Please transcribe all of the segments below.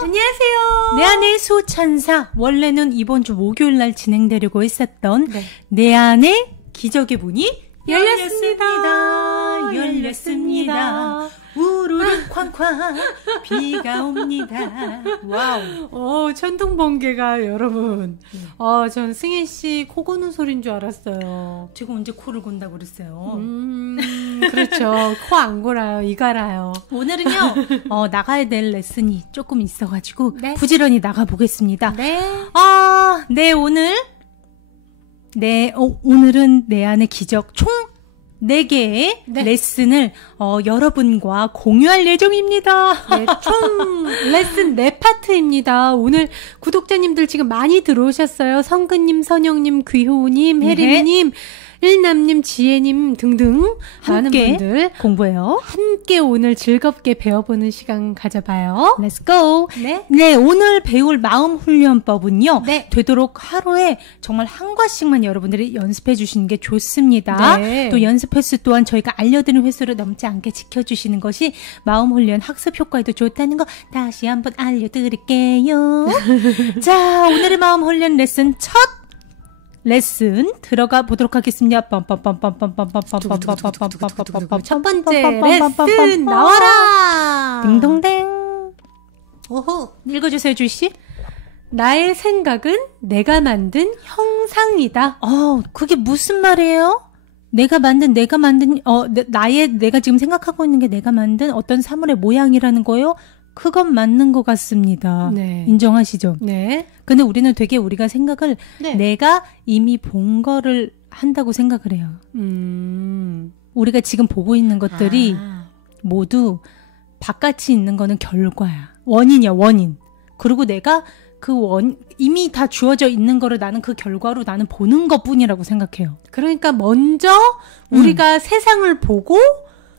안녕하세요. 내 안의 소천사. 원래는 이번 주 목요일 날 진행되려고 했었던 내 안의 기적의 문이 열렸습니다. 우르르 쾅쾅 비가 옵니다. 와우. 천둥 번개가 여러분. 전 승희 씨 코 고는 소리인 줄 알았어요. 제가 언제 코를 곤다고 그랬어요. 그렇죠. 코 안 골아요. 이 갈아요. 오늘은요. 나가야 될 레슨이 조금 있어가지고 부지런히 나가보겠습니다. 오늘은 내 안의 기적 총 4개의 레슨을 여러분과 공유할 예정입니다. 총 레슨 4파트입니다. 오늘 구독자님들 지금 많이 들어오셨어요. 성근님, 선영님, 귀호우님, 혜림님, 일남님, 지혜님 등등 많은 분들 공부해요. 함께 오늘 즐겁게 배워보는 시간 가져봐요. Let's go. 네, 오늘 배울 마음 훈련법은요. 되도록 하루에 정말 한 과씩만 여러분들이 연습해 주시는 게 좋습니다. 또 연습 횟수 또한 저희가 알려드리는 횟수를 넘지 않게 지켜주시는 것이 마음 훈련 학습 효과에도 좋다는 거 다시 한번 알려드릴게요. 자, 오늘의 마음 훈련 레슨 첫 레슨 들어가 보도록 하겠습니다. 첫 번째 레슨 나와라. 딩동댕. 오호. 읽어주세요, 주희씨. 나의 생각은 내가 만든 형상이다. 그게 무슨 말이에요? 내가 지금 생각하고 있는 게 내가 만든 어떤 사물의 모양이라는 거예요? 그건 맞는 것 같습니다. 인정하시죠? 근데 우리는 되게 우리가 생각을 내가 이미 본 거를 한다고 생각을 해요. 우리가 지금 보고 있는 것들이 모두 바깥이 있는 거는 결과야. 원인이야, 원인. 그리고 내가 이미 다 주어져 있는 거를 나는 그 결과로 나는 보는 것 뿐이라고 생각해요. 그러니까 먼저 우리가 세상을 보고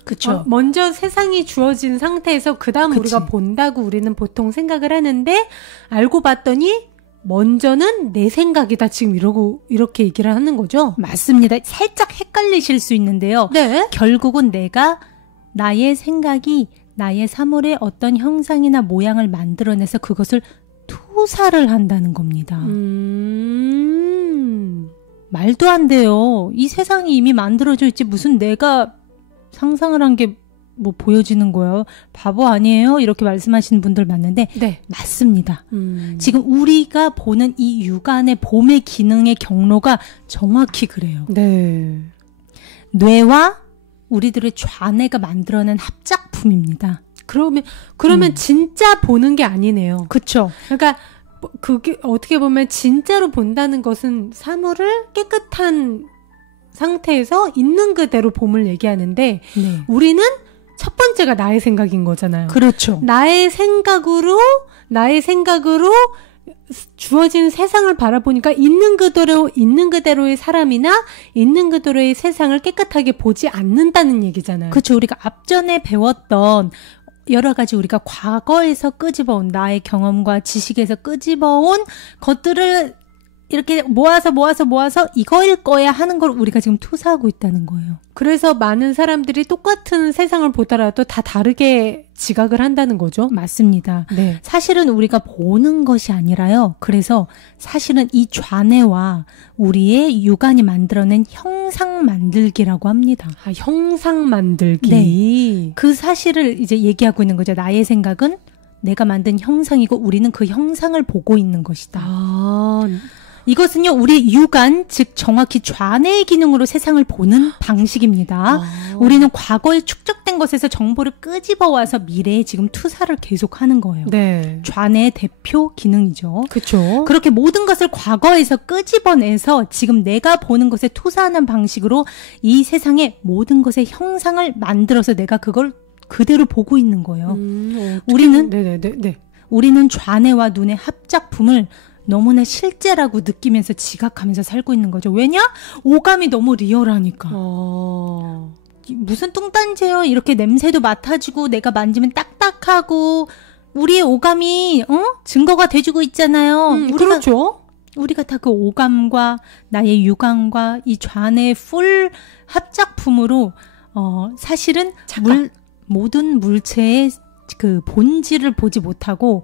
그쵸. 먼저 세상이 주어진 상태에서 그 다음 우리가 본다고 우리는 보통 생각을 하는데 알고 봤더니 먼저는 내 생각이다 지금 이렇게 얘기를 하는 거죠? 맞습니다. 살짝 헷갈리실 수 있는데요. 결국은 나의 생각이 나의 사물의 어떤 형상이나 모양을 만들어내서 그것을 투사를 한다는 겁니다. 말도 안 돼요. 이 세상이 이미 만들어져 있지 무슨 내가 상상을 한 게 뭐 보여지는 거예요. 바보 아니에요? 이렇게 말씀하시는 분들 많은데 맞습니다. 지금 우리가 보는 이 육안의 봄의 기능의 경로가 정확히 그래요. 뇌와 우리들의 좌뇌가 만들어낸 합작품입니다. 그러면 진짜 보는 게 아니네요. 그쵸. 그러니까 그게 어떻게 보면 진짜로 본다는 것은 사물을 깨끗한 상태에서 있는 그대로 봄을 얘기하는데 우리는 첫 번째가 나의 생각인 거잖아요. 그렇죠. 나의 생각으로 주어진 세상을 바라보니까 있는 그대로의 사람이나 있는 그대로의 세상을 깨끗하게 보지 않는다는 얘기잖아요. 그렇죠. 우리가 앞전에 배웠던 여러 가지 우리가 과거에서 끄집어온 나의 경험과 지식에서 끄집어온 것들을 이렇게 모아서 이거일 거야 하는 걸 우리가 지금 투사하고 있다는 거예요. 그래서 많은 사람들이 똑같은 세상을 보더라도 다 다르게 지각을 한다는 거죠. 맞습니다. 사실은 우리가 보는 것이 아니라요. 그래서 사실은 이 좌뇌와 우리의 육안이 만들어낸 형상 만들기라고 합니다. 형상 만들기. 그 사실을 이제 얘기하고 있는 거죠. 나의 생각은 내가 만든 형상이고 우리는 그 형상을 보고 있는 것이다. 이것은요, 우리 육안, 즉 정확히 좌뇌의 기능으로 세상을 보는 방식입니다. 우리는 과거에 축적된 것에서 정보를 끄집어와서 미래에 지금 투사를 계속하는 거예요. 좌뇌의 대표 기능이죠. 그렇죠. 그렇게 모든 것을 과거에서 끄집어내서 지금 내가 보는 것에 투사하는 방식으로 이 세상의 모든 것의 형상을 만들어서 내가 그걸 그대로 보고 있는 거예요. 우리는 좌뇌와 눈의 합작품을 너무나 실제라고 느끼면서 지각하면서 살고 있는 거죠. 왜냐? 오감이 너무 리얼하니까. 무슨 뚱딴지예요. 이렇게 냄새도 맡아주고 내가 만지면 딱딱하고 우리의 오감이 증거가 돼주고 있잖아요. 그렇죠. 우리가 다 그 오감과 나의 육안과 이 좌뇌의 풀 합작품으로 사실은 모든 물체의 그 본질을 보지 못하고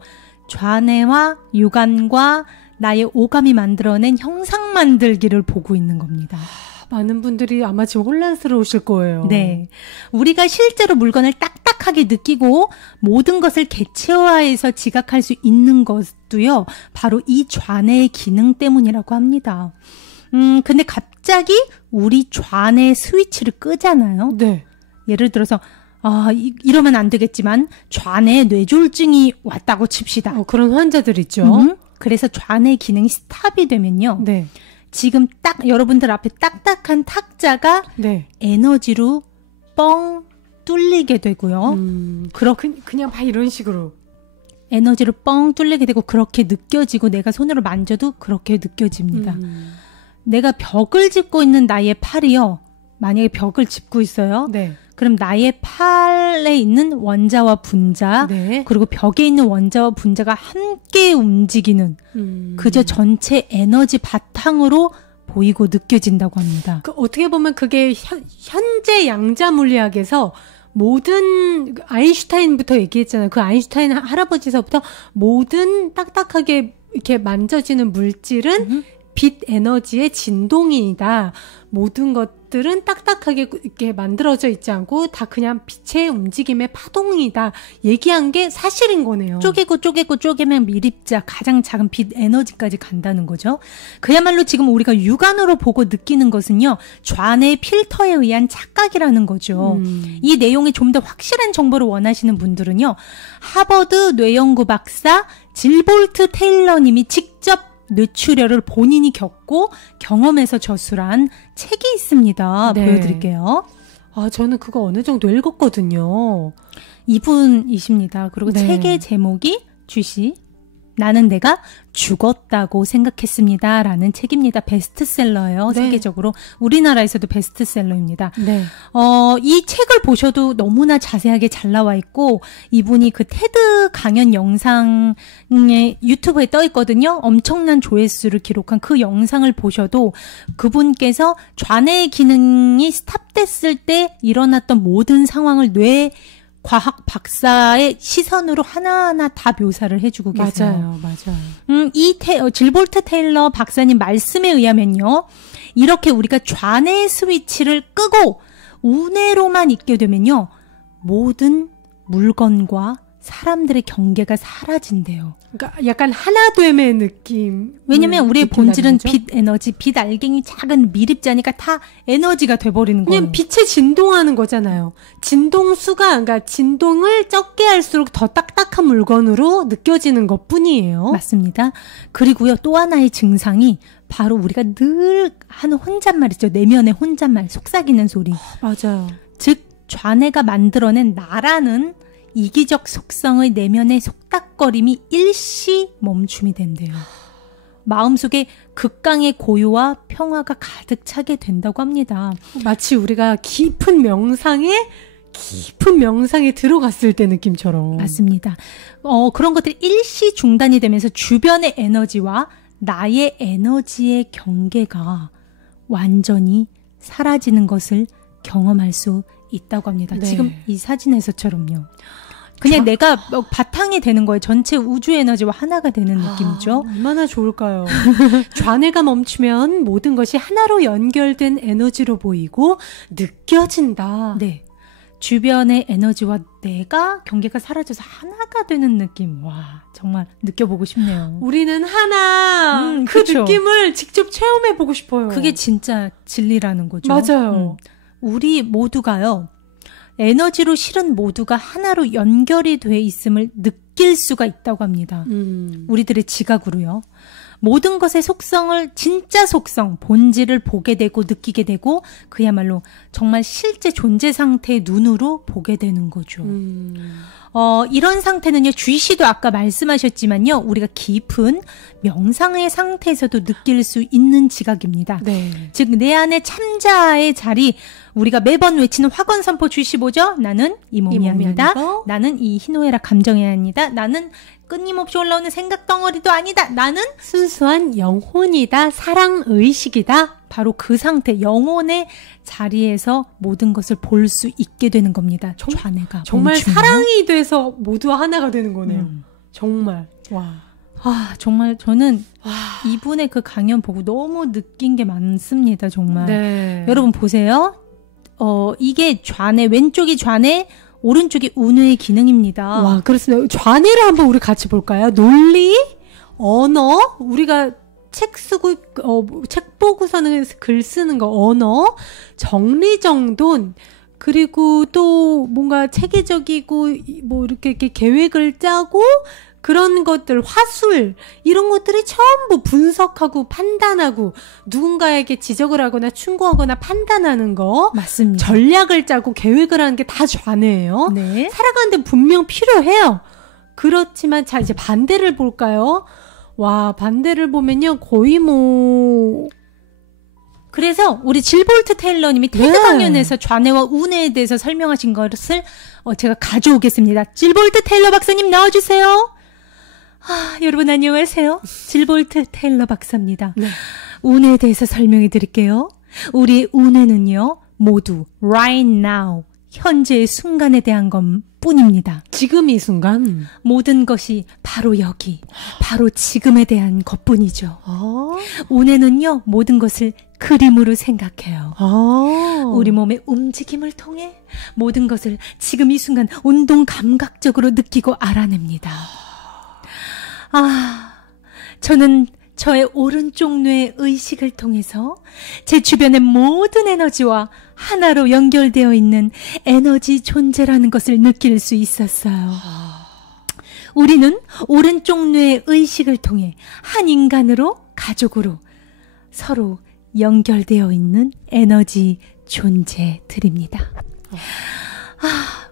좌뇌와 유관과 나의 오감이 만들어낸 형상 만들기를 보고 있는 겁니다. 많은 분들이 아마 지금 혼란스러우실 거예요. 네. 우리가 실제로 물건을 딱딱하게 느끼고 모든 것을 개체화해서 지각할 수 있는 것도요, 바로 이 좌뇌의 기능 때문이라고 합니다. 근데 갑자기 우리 좌뇌 스위치를 끄잖아요. 네. 예를 들어서, 이러면 안 되겠지만, 좌뇌 뇌졸중이 왔다고 칩시다. 그런 환자들 있죠. 그래서 좌뇌 기능이 스탑이 되면요. 네. 지금 딱 여러분들 앞에 딱딱한 탁자가 네. 에너지로 뻥 뚫리게 되고요. 그냥 막 이런 식으로. 에너지로 뻥 뚫리게 되고 그렇게 느껴지고 내가 손으로 만져도 그렇게 느껴집니다. 내가 벽을 짚고 있는 나의 팔이요. 만약에 벽을 짚고 있어요. 네. 그럼 나의 팔에 있는 원자와 분자, 네. 그리고 벽에 있는 원자와 분자가 함께 움직이는 그저 전체 에너지 바탕으로 보이고 느껴진다고 합니다. 어떻게 보면 그게 현재 양자 물리학에서 모든 아인슈타인부터 얘기했잖아요. 그 아인슈타인 할아버지서부터 모든 딱딱하게 이렇게 만져지는 물질은 빛 에너지의 진동이다. 모든 것들은 딱딱하게 이렇게 만들어져 있지 않고 다 그냥 빛의 움직임의 파동이다. 얘기한 게 사실인 거네요. 쪼개면 밀입자 가장 작은 빛 에너지까지 간다는 거죠. 그야말로 지금 우리가 육안으로 보고 느끼는 것은요. 좌뇌 필터에 의한 착각이라는 거죠. 이 내용에 좀 더 확실한 정보를 원하시는 분들은요. 하버드 뇌연구 박사 질볼트 테일러님이 직접 뇌출혈을 본인이 겪고 경험해서 저술한 책이 있습니다. 네. 보여드릴게요. 저는 그거 어느 정도 읽었거든요. 이분이십니다. 그리고 네. 책의 제목이 주시 나는 내가 죽었다고 생각했습니다. 라는 책입니다. 베스트셀러예요. 네. 세계적으로. 우리나라에서도 베스트셀러입니다. 네. 이 책을 보셔도 너무나 자세하게 잘 나와 있고 이분이 그 테드 강연 영상에 유튜브에 떠 있거든요. 엄청난 조회수를 기록한 그 영상을 보셔도 그분께서 좌뇌 기능이 스탑됐을 때 일어났던 모든 상황을 과학 박사의 시선으로 하나하나 다 묘사를 해주고 계세요. 맞아요. 질볼트 테일러 박사님 말씀에 의하면요. 이렇게 우리가 좌뇌 스위치를 끄고 우뇌로만 있게 되면요. 모든 물건과 사람들의 경계가 사라진대요. 그러니까 약간 하나됨의 느낌. 왜냐면 우리의 본질은 빛 에너지, 빛 알갱이 작은 밀입자니까 다 에너지가 돼버리는 거예요. 그냥 빛에 진동하는 거잖아요. 진동수가, 그러니까 진동을 적게 할수록 더 딱딱한 물건으로 느껴지는 것뿐이에요. 맞습니다. 그리고요, 또 하나의 증상이 바로 우리가 늘 하는 혼잣말 있죠. 내면의 혼잣말, 속삭이는 소리. 맞아요. 즉 좌뇌가 만들어낸 나라는 이기적 속성의 내면의 속닥거림이 일시 멈춤이 된대요. 마음속에 극강의 고요와 평화가 가득 차게 된다고 합니다. 마치 우리가 깊은 명상에 들어갔을 때 느낌처럼. 맞습니다. 그런 것들이 일시 중단이 되면서 주변의 에너지와 나의 에너지의 경계가 완전히 사라지는 것을 경험할 수 있다고 합니다. 네. 지금 이 사진에서처럼요. 그냥 내가 바탕이 되는 거예요. 전체 우주 에너지와 하나가 되는 느낌이죠. 얼마나 좋을까요? 좌뇌가 멈추면 모든 것이 하나로 연결된 에너지로 보이고 느껴진다. 네. 주변의 에너지와 내가 경계가 사라져서 하나가 되는 느낌. 와, 정말 느껴보고 싶네요. 우리는 하나. 그 그쵸? 느낌을 직접 체험해보고 싶어요. 그게 진짜 진리라는 거죠. 맞아요. 우리 모두가요. 에너지로 실은 모두가 하나로 연결이 돼 있음을 느낄 수가 있다고 합니다. 우리들의 지각으로요. 모든 것의 속성을 진짜 속성, 본질을 보게 되고 느끼게 되고 그야말로 정말 실제 존재 상태의 눈으로 보게 되는 거죠. 이런 상태는요. 주희 씨도 아까 말씀하셨지만요. 우리가 깊은 명상의 상태에서도 느낄 수 있는 지각입니다. 네. 즉 내 안에 참자의 자리 우리가 매번 외치는 화건선포 주희 씨 뭐죠? 나는 이 몸이 아니다. 나는 이 희노애락 감정이 아니다. 나는 끊임없이 올라오는 생각 덩어리도 아니다. 나는 순수한 영혼이다. 사랑의식이다. 바로 그 상태, 영혼의 자리에서 모든 것을 볼 수 있게 되는 겁니다. 좌뇌가 정말 멈추면. 사랑이 돼서 모두 하나가 되는 거네요. 정말. 와. 정말 저는 이분의 그 강연 보고 너무 느낀 게 많습니다. 정말. 네. 여러분 보세요. 이게 좌뇌, 왼쪽이 좌뇌, 오른쪽이 우뇌의 기능입니다. 와, 그렇습니다. 좌뇌를 한번 우리 같이 볼까요? 논리, 언어, 우리가 책 쓰고, 책 보고서는 글 쓰는 거, 언어, 정리정돈, 그리고 또 뭔가 체계적이고, 뭐 이렇게 계획을 짜고, 그런 것들, 화술, 이런 것들이 전부 분석하고 판단하고 누군가에게 지적을 하거나 충고하거나 판단하는 거. 맞습니다. 전략을 짜고 계획을 하는 게 다 좌뇌예요. 네. 살아가는 데 분명 필요해요. 그렇지만 자, 이제 반대를 볼까요? 와, 반대를 보면요. 거의 뭐... 그래서 우리 질볼트 테일러님이 테드 강연에서 좌뇌와 우뇌에 대해서 설명하신 것을 제가 가져오겠습니다. 질볼트 테일러 박사님 나와주세요. 여러분 안녕하세요. 질볼트 테일러 박사입니다. 네. 우뇌에 대해서 설명해 드릴게요. 우리 우뇌는요, 모두 right now, 현재의 순간에 대한 것뿐입니다. 지금 이 순간? 모든 것이 바로 여기, 바로 지금에 대한 것뿐이죠. 우뇌는요, 모든 것을 그림으로 생각해요. 우리 몸의 움직임을 통해 모든 것을 지금 이 순간 운동 감각적으로 느끼고 알아냅니다. 저는 저의 오른쪽 뇌의 의식을 통해서 제 주변의 모든 에너지와 하나로 연결되어 있는 에너지 존재라는 것을 느낄 수 있었어요. 우리는 오른쪽 뇌의 의식을 통해 한 인간으로, 가족으로 서로 연결되어 있는 에너지 존재들입니다.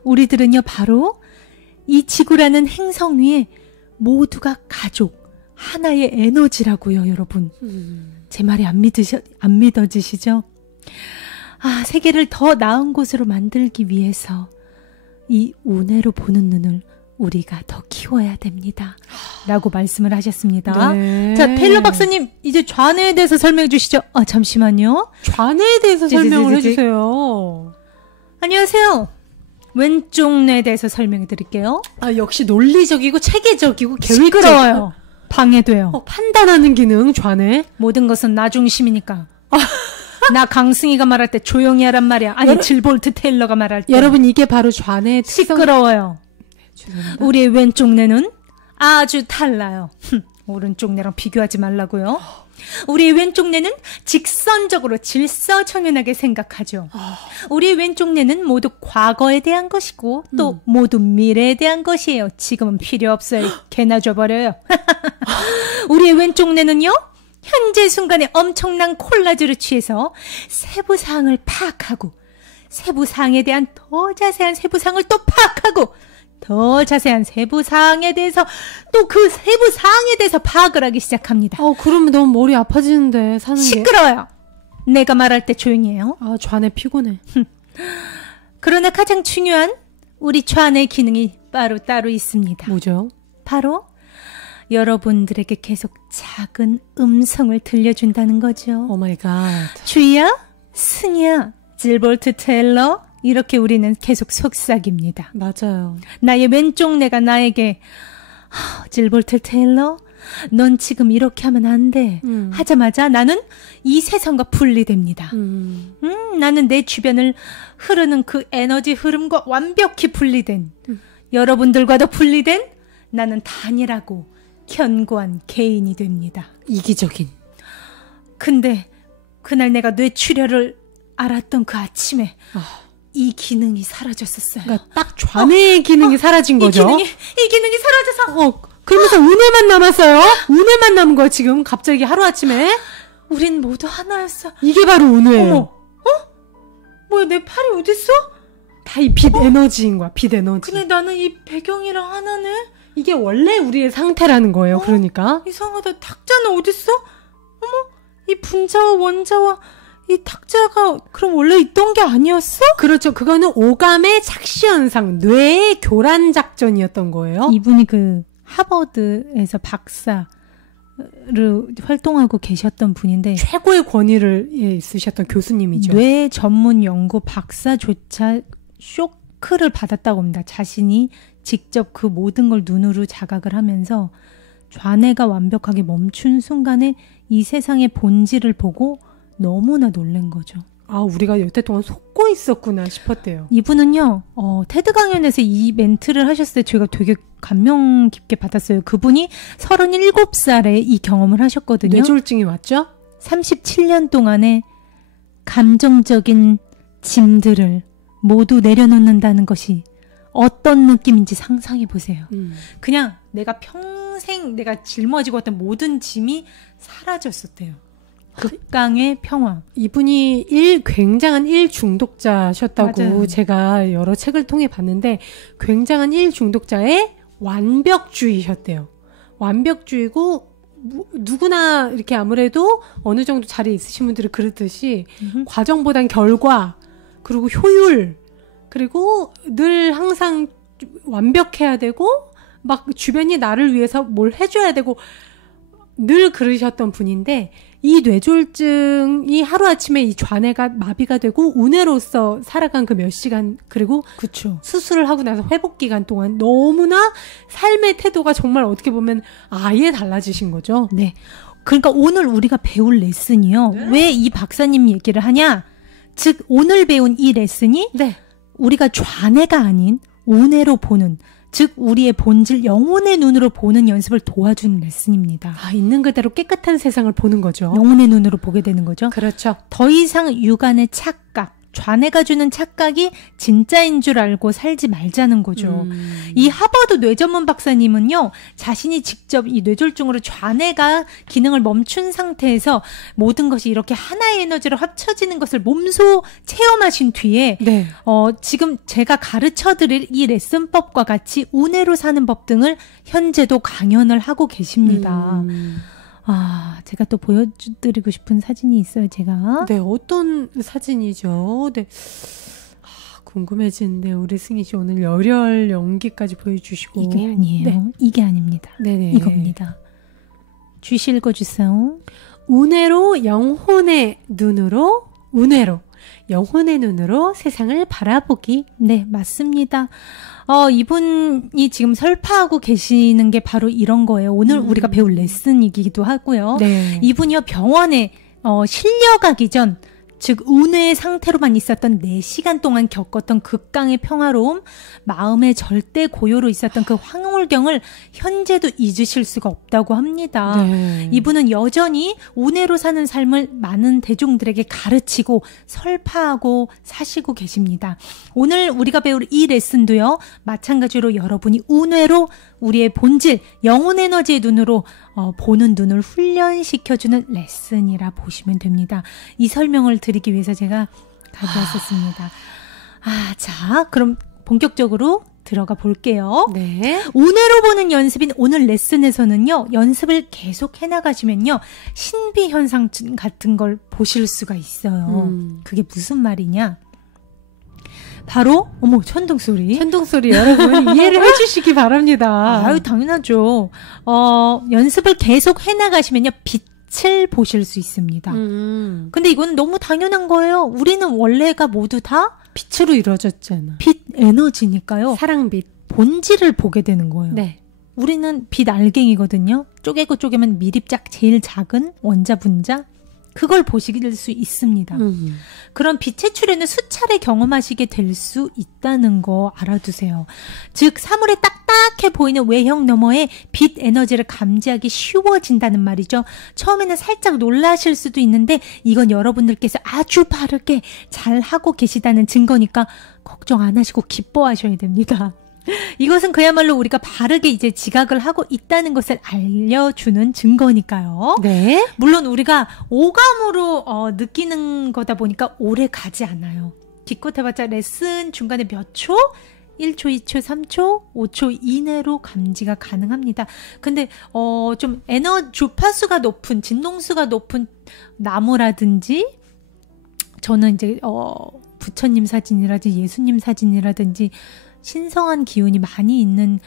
우리들은요, 바로 이 지구라는 행성 위에 모두가 가족, 하나의 에너지라고요, 여러분. 제 말이 안 믿어지시죠? 세계를 더 나은 곳으로 만들기 위해서 이 우뇌로 보는 눈을 우리가 더 키워야 됩니다. 라고 말씀을 하셨습니다. 네. 자, 테일러 박사님, 이제 좌뇌에 대해서 설명해 주시죠. 잠시만요. 좌뇌에 대해서 설명을 해주세요. 안녕하세요. 왼쪽 뇌에 대해서 설명해 드릴게요. 역시 논리적이고 체계적이고 계획적이고. 시끄러워요. 방해돼요. 판단하는 기능, 좌뇌. 모든 것은 나 중심이니까. 나 강승희가 말할 때 조용히 하란 말이야. 아니, 질볼트 테일러가 말할 때. 여러분, 이게 바로 좌뇌의 시끄러워요. 우리의 왼쪽 뇌는 아주 달라요. 오른쪽 뇌랑 비교하지 말라고요. 우리의 왼쪽 뇌는 직선적으로 질서정연하게 생각하죠. 우리의 왼쪽 뇌는 모두 과거에 대한 것이고 또 모두 미래에 대한 것이에요. 지금은 필요 없어요. 개나 줘버려요. 우리의 왼쪽 뇌는요, 현재 순간에 엄청난 콜라주를 취해서 세부사항을 파악하고 세부사항에 대한 더 자세한 세부사항을 또 파악하고 더 자세한 세부사항에 대해서 또 그 세부사항에 대해서 파악을 하기 시작합니다. 그러면 너무 머리 아파지는데 사는 게. 시끄러워요. 내가 말할 때 조용히 해요. 좌뇌 피곤해. 그러나 가장 중요한 우리 좌뇌 기능이 따로 있습니다. 뭐죠? 바로 여러분들에게 계속 작은 음성을 들려준다는 거죠. 오 마이 갓. 주희야, 승희야, 질볼트 테일러, 이렇게 우리는 계속 속삭입니다. 맞아요. 나의 왼쪽 뇌가 나에게 질볼트 테일러, 넌 지금 이렇게 하면 안 돼. 하자마자 나는 이 세상과 분리됩니다. 나는 내 주변을 흐르는 그 에너지 흐름과 완벽히 분리된, 여러분들과도 분리된 나는 단일하고 견고한 개인이 됩니다. 이기적인. 근데 그날 내가 뇌출혈을 알았던 그 아침에 이 기능이 사라졌었어요. 그러니까 딱 좌뇌의 기능이 사라진 거죠. 이 기능이 사라져서 그러면서 우뇌만 남았어요. 우뇌만 남은 거야 지금 갑자기 하루아침에. 우린 모두 하나였어. 이게 바로 우뇌예요. 어머. 뭐야, 내 팔이 어딨어? 다 이 빛 에너지인 거야. 빛 에너지. 근데 나는 이 배경이랑 하나네. 이게 원래 우리의 상태라는 거예요. 그러니까 이상하다. 탁자는 어딨어? 어머, 이 분자와 원자와 이 탁자가 그럼 원래 있던 게 아니었어? 그렇죠. 그거는 오감의 착시 현상, 뇌의 교란 작전이었던 거예요. 이분이 그 하버드에서 박사를 활동하고 계셨던 분인데 최고의 권위를 쓰셨던 교수님이죠. 뇌 전문 연구 박사조차 쇼크를 받았다고 합니다. 자신이 직접 그 모든 걸 눈으로 자각을 하면서 좌뇌가 완벽하게 멈춘 순간에 이 세상의 본질을 보고 너무나 놀란 거죠. 아, 우리가 여태 동안 속고 있었구나 싶었대요. 이분은요, 테드 강연에서 이 멘트를 하셨을 때 제가 되게 감명 깊게 받았어요. 그분이 37살에 이 경험을 하셨거든요. 뇌졸중이 왔죠? 37년 동안의 감정적인 짐들을 모두 내려놓는다는 것이 어떤 느낌인지 상상해 보세요. 그냥 내가 평생 내가 짊어지고 왔던 모든 짐이 사라졌었대요. 극강의 평화. 이분이 굉장한 일 중독자셨다고 맞아요. 제가 여러 책을 통해 봤는데 굉장한 일 중독자의 완벽주의셨대요. 완벽주의고 누구나 이렇게 아무래도 어느 정도 자리에 있으신 분들은 그렇듯이 과정보단 결과 그리고 효율 그리고 늘 항상 완벽해야 되고 막 주변이 나를 위해서 뭘 해줘야 되고 늘 그러셨던 분인데 이 뇌졸중이 하루아침에 이 좌뇌가 마비가 되고 우뇌로서 살아간 그 몇 시간 그리고 그쵸. 수술을 하고 나서 회복 기간 동안 너무나 삶의 태도가 정말 어떻게 보면 아예 달라지신 거죠. 네. 그러니까 오늘 우리가 배울 레슨이요. 네. 왜 이 박사님 얘기를 하냐? 즉 오늘 배운 이 레슨이 네. 우리가 좌뇌가 아닌 우뇌로 보는 즉 우리의 본질 영혼의 눈으로 보는 연습을 도와주는 레슨입니다. 아, 있는 그대로 깨끗한 세상을 보는 거죠. 영혼의 눈으로 보게 되는 거죠. 그렇죠. 더 이상 육안의 착각, 좌뇌가 주는 착각이 진짜인 줄 알고 살지 말자는 거죠. 이 하버드 뇌전문 박사님은요. 자신이 직접 이 뇌졸중으로 좌뇌가 기능을 멈춘 상태에서 모든 것이 이렇게 하나의 에너지로 합쳐지는 것을 몸소 체험하신 뒤에 네. 지금 제가 가르쳐드릴 이 레슨법과 같이 우뇌로 사는 법 등을 현재도 강연을 하고 계십니다. 아, 제가 또 보여드리고 싶은 사진이 있어요, 제가. 네, 어떤 사진이죠? 네. 아, 궁금해지는데, 우리 승희 씨 오늘 열혈 연기까지 보여주시고. 이게 아니에요. 네. 이게 아닙니다. 네네. 이겁니다. 주시 읽어주세요. 우뇌로 영혼의 눈으로, 우뇌로. 영혼의 눈으로 세상을 바라보기. 네, 맞습니다. 이분이 지금 설파하고 계시는 게 바로 이런 거예요. 오늘 우리가 배울 레슨이기도 하고요. 네. 이분이요, 병원에 실려가기 전, 즉 우뇌의 상태로만 있었던 4시간 동안 겪었던 극강의 평화로움, 마음의 절대 고요로 있었던 그 황홀경을 현재도 잊으실 수가 없다고 합니다. 네. 이분은 여전히 우뇌로 사는 삶을 많은 대중들에게 가르치고 설파하고 사시고 계십니다. 오늘 우리가 배울 이 레슨도요, 마찬가지로 여러분이 우뇌로 우리의 본질, 영혼 에너지의 눈으로 보는 눈을 훈련시켜주는 레슨이라 보시면 됩니다. 이 설명을 드리기 위해서 제가 가져왔었습니다. 자, 그럼 본격적으로 들어가 볼게요. 네. 우뇌로 보는 연습인 오늘 레슨에서는요, 연습을 계속 해나가시면요, 신비현상 같은 걸 보실 수가 있어요. 그게 무슨 말이냐? 바로 천둥소리 여러분 이해를 해주시기 바랍니다. 아유, 당연하죠. 연습을 계속 해나가시면요, 빛을 보실 수 있습니다. 근데 이건 너무 당연한 거예요. 우리는 원래가 모두 다 빛으로 이루어졌잖아. 빛 에너지니까요. 사랑빛. 본질을 보게 되는 거예요. 네. 우리는 빛 알갱이거든요. 쪼개고 쪼개면 미립작 제일 작은 원자 분자, 그걸 보실 수 있습니다. 그런 빛의 출현을 수차례 경험하시게 될 수 있다는 거 알아두세요. 즉 사물의 딱딱해 보이는 외형 너머에 빛 에너지를 감지하기 쉬워진다는 말이죠. 처음에는 살짝 놀라실 수도 있는데 이건 여러분들께서 아주 바르게 잘 하고 계시다는 증거니까 걱정 안 하시고 기뻐하셔야 됩니다. 이것은 그야말로 우리가 바르게 이제 지각을 하고 있다는 것을 알려주는 증거니까요. 네. 물론 우리가 오감으로 느끼는 거다 보니까 오래 가지 않아요. 기껏 해봤자 레슨 중간에 몇 초? 1초, 2초, 3초, 5초 이내로 감지가 가능합니다. 근데 좀 주파수가 높은, 진동수가 높은 나무라든지, 저는 이제 부처님 사진이라든지 예수님 사진이라든지 신성한 기운이 많이 있는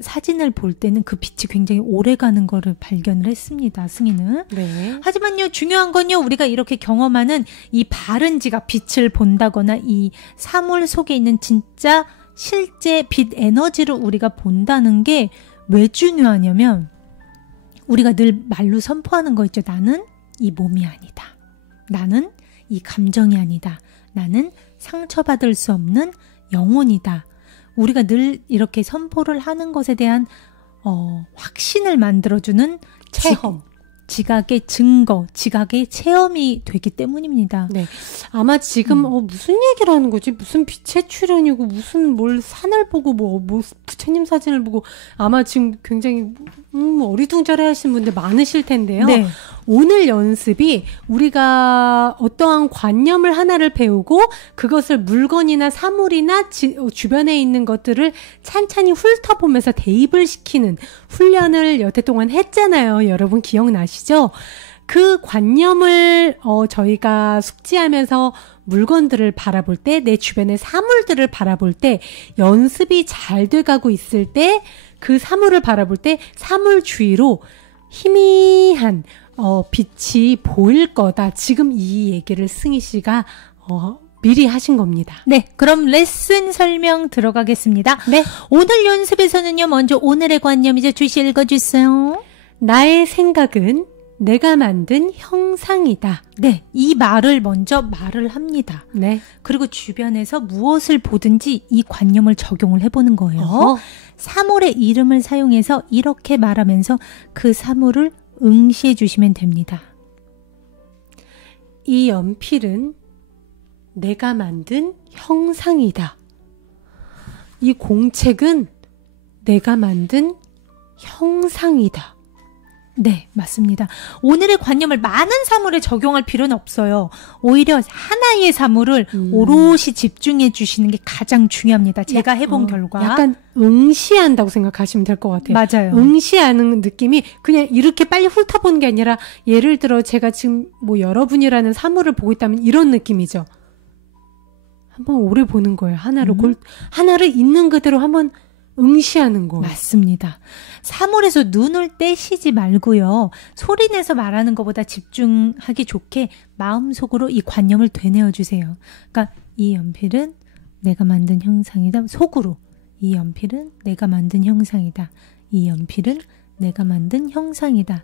사진을 볼 때는 그 빛이 굉장히 오래 가는 거를 발견을 했습니다. 승희는. 네. 하지만요, 중요한 건요, 우리가 이렇게 경험하는 이 바른 지각, 빛을 본다거나 이 사물 속에 있는 진짜 실제 빛 에너지를 우리가 본다는 게 왜 중요하냐면 우리가 늘 말로 선포하는 거 있죠. 나는 이 몸이 아니다. 나는 이 감정이 아니다. 나는 상처받을 수 없는 영혼이다. 우리가 늘 이렇게 선포를 하는 것에 대한 확신을 만들어주는 체험. 지각의 증거, 지각의 체험이 되기 때문입니다. 네. 아마 지금 무슨 얘기를 하는 거지? 무슨 빛의 출현이고 무슨 뭘 산을 보고 뭐 부처님 사진을 보고 아마 지금 굉장히 어리둥절해 하시는 분들 많으실 텐데요. 네. 오늘 연습이 우리가 어떠한 관념을 하나를 배우고 그것을 물건이나 사물이나 주변에 있는 것들을 찬찬히 훑어보면서 대입을 시키는 훈련을 여태 동안 했잖아요. 여러분 기억나시죠? 그 관념을 저희가 숙지하면서 물건들을 바라볼 때, 내 주변의 사물들을 바라볼 때, 연습이 잘 돼가고 있을 때 그 사물을 바라볼 때 사물 주위로 희미한 빛이 보일 거다. 지금 이 얘기를 승희 씨가 미리 하신 겁니다. 네, 그럼 레슨 설명 들어가겠습니다. 네, 오늘 연습에서는요, 먼저 오늘의 관념이죠. 주시 읽어주세요. 나의 생각은 내가 만든 형상이다. 네, 이 말을 먼저 말을 합니다. 네. 그리고 주변에서 무엇을 보든지 이 관념을 적용을 해보는 거예요. 사물의 이름을 사용해서 이렇게 말하면서 그 사물을 응시해 주시면 됩니다. 이 연필은 내가 만든 형상이다. 이 공책은 내가 만든 형상이다. 네, 맞습니다. 오늘의 관념을 많은 사물에 적용할 필요는 없어요. 오히려 하나의 사물을 오롯이 집중해 주시는 게 가장 중요합니다. 제가 해본 결과. 약간 응시한다고 생각하시면 될 것 같아요. 맞아요. 응시하는 느낌이 그냥 이렇게 빨리 훑어보는 게 아니라 예를 들어 제가 지금 뭐 여러분이라는 사물을 보고 있다면 이런 느낌이죠. 한번 오래 보는 거예요. 하나를 있는 그대로 한번 응시하는 거. 맞습니다. 사물에서 눈을 떼시지 말고요. 소리내서 말하는 것보다 집중하기 좋게 마음속으로 이 관념을 되뇌어 주세요. 그러니까 이 연필은 내가 만든 형상이다. 속으로 이 연필은 내가 만든 형상이다. 이 연필은 내가 만든 형상이다.